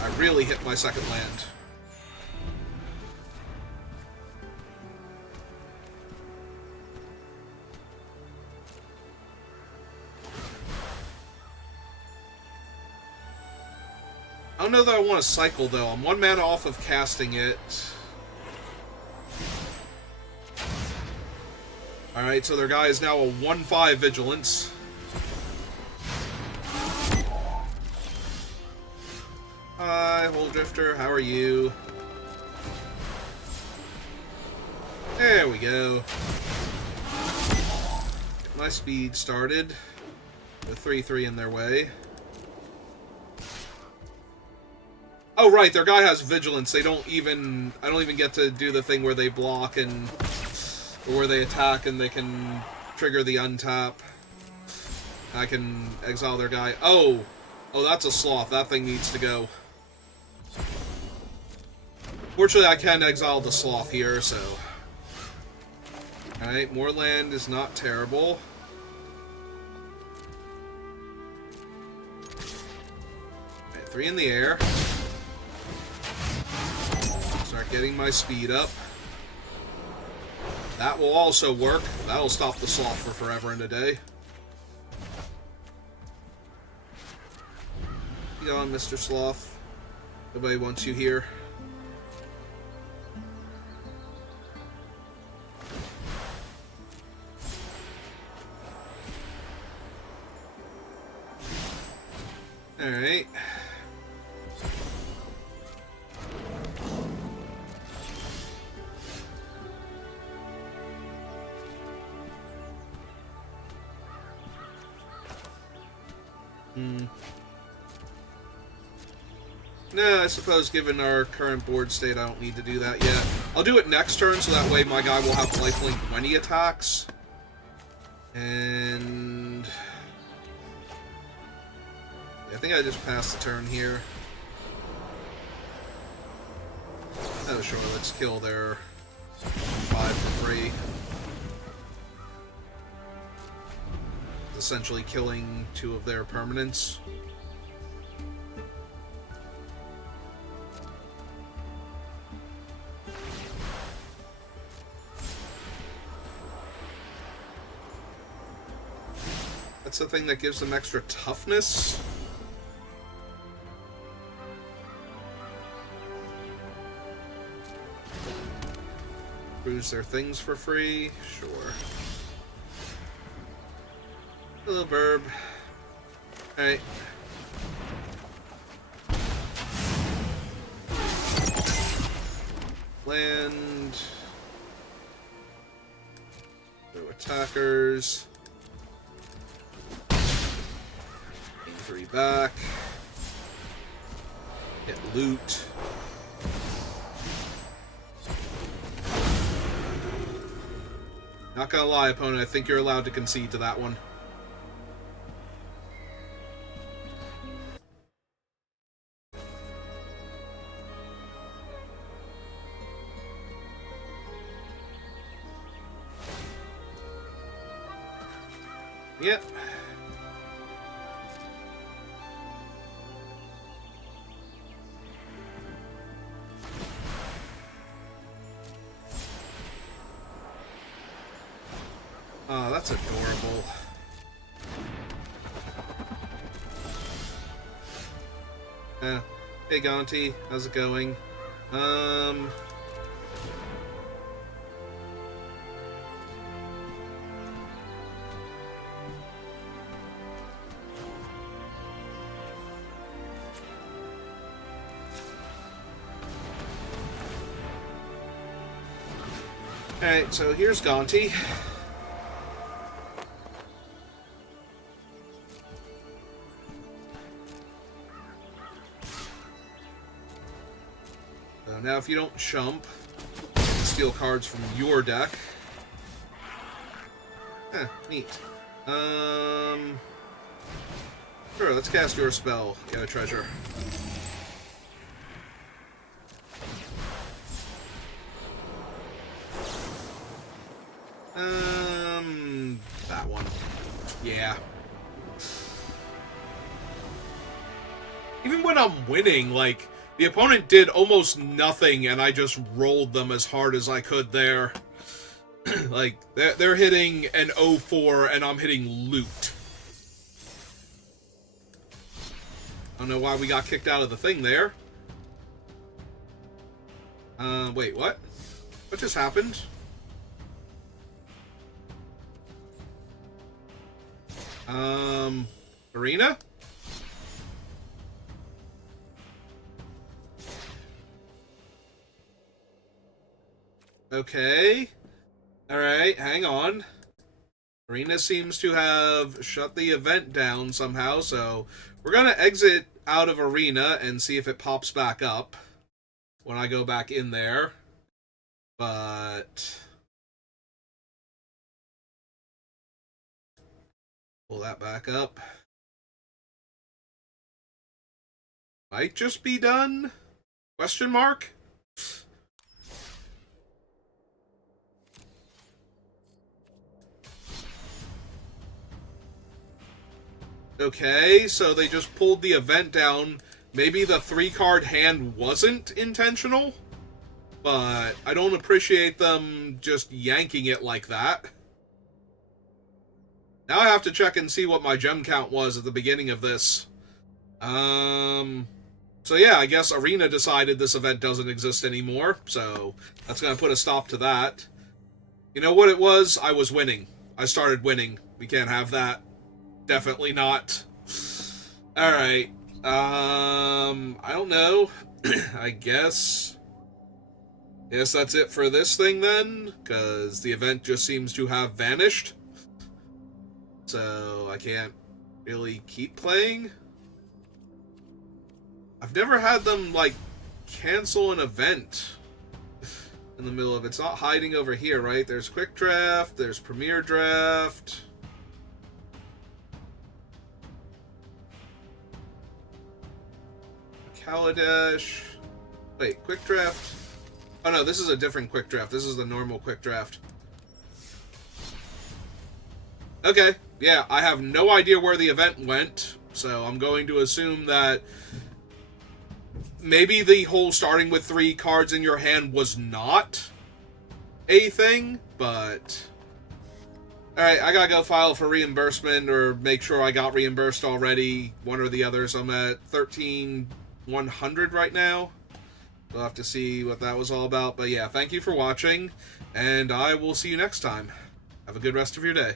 I really hit my second land. I don't know that I want to cycle, though. I'm 1 mana off of casting it. Alright, so their guy is now a 1/5 Vigilance. Hi, Aetherdrifter, how are you? There we go. Get my speed started. With 3/3 in their way. Oh, right, their guy has Vigilance. I don't even get to do the thing where they block and... or where they attack and they can trigger the untap. I can exile their guy. Oh! Oh, that's a sloth. That thing needs to go. Fortunately, I can exile the sloth here, so... Alright, more land is not terrible. Alright, 3 in the air. Start getting my speed up. That will also work. That'll stop the sloth for forever and a day. Be on, Mr. Sloth. Nobody wants you here. Alright. No, I suppose given our current board state, I don't need to do that yet. I'll do it next turn, so that way my guy will have lifelink when he attacks. And... I think I just passed the turn here. Oh, sure, let's kill their 5 for free. Essentially killing 2 of their permanents. That's the thing that gives them extra toughness. Bruise their things for free, sure. Hello, Burb. Alright. Land. No attackers. 3 back. Get loot. Not gonna lie, opponent, I think you're allowed to concede to that one. Yep. Oh, that's adorable. Hey Gonti, how's it going? Alright, so here's Gonti. Now, if you don't chump, you can steal cards from your deck. Eh, neat. Sure, let's cast your spell. Get a treasure. That one. Yeah. Even when I'm winning, like, the opponent did almost nothing, and I just rolled them as hard as I could there. Like, they're hitting an 0-4, and I'm hitting loot. I don't know why we got kicked out of the thing there. Wait, what? What just happened? Arena? Okay. Alright, hang on. Arena seems to have shut the event down somehow, so we're gonna exit out of Arena and see if it pops back up when I go back in there. But... pull that back up. Might just be done? Question mark? Okay, so they just pulled the event down. Maybe the 3-card hand wasn't intentional, but I don't appreciate them just yanking it like that. Now I have to check and see what my gem count was at the beginning of this. So yeah, I guess Arena decided this event doesn't exist anymore, so that's going to put a stop to that. You know what it was? I was winning. I started winning. We can't have that. Definitely not. Alright. I don't know. I guess that's it for this thing then, because the event just seems to have vanished. So I can't really keep playing. I've never had them, like, cancel an event in the middle of it. It's not hiding over here, right? There's Quick Draft, there's Premier Draft. Kaladesh. Wait, Quick Draft. Oh no, this is a different Quick Draft. This is the normal Quick Draft. Okay, yeah, I have no idea where the event went, so I'm going to assume that maybe the whole starting with 3 cards in your hand was not a thing, but alright, I gotta go file for reimbursement or make sure I got reimbursed already, one or the other. So I'm at 13,100 right now. We'll have to see what that was all about, but yeah, thank you for watching, and I will see you next time. Have a good rest of your day.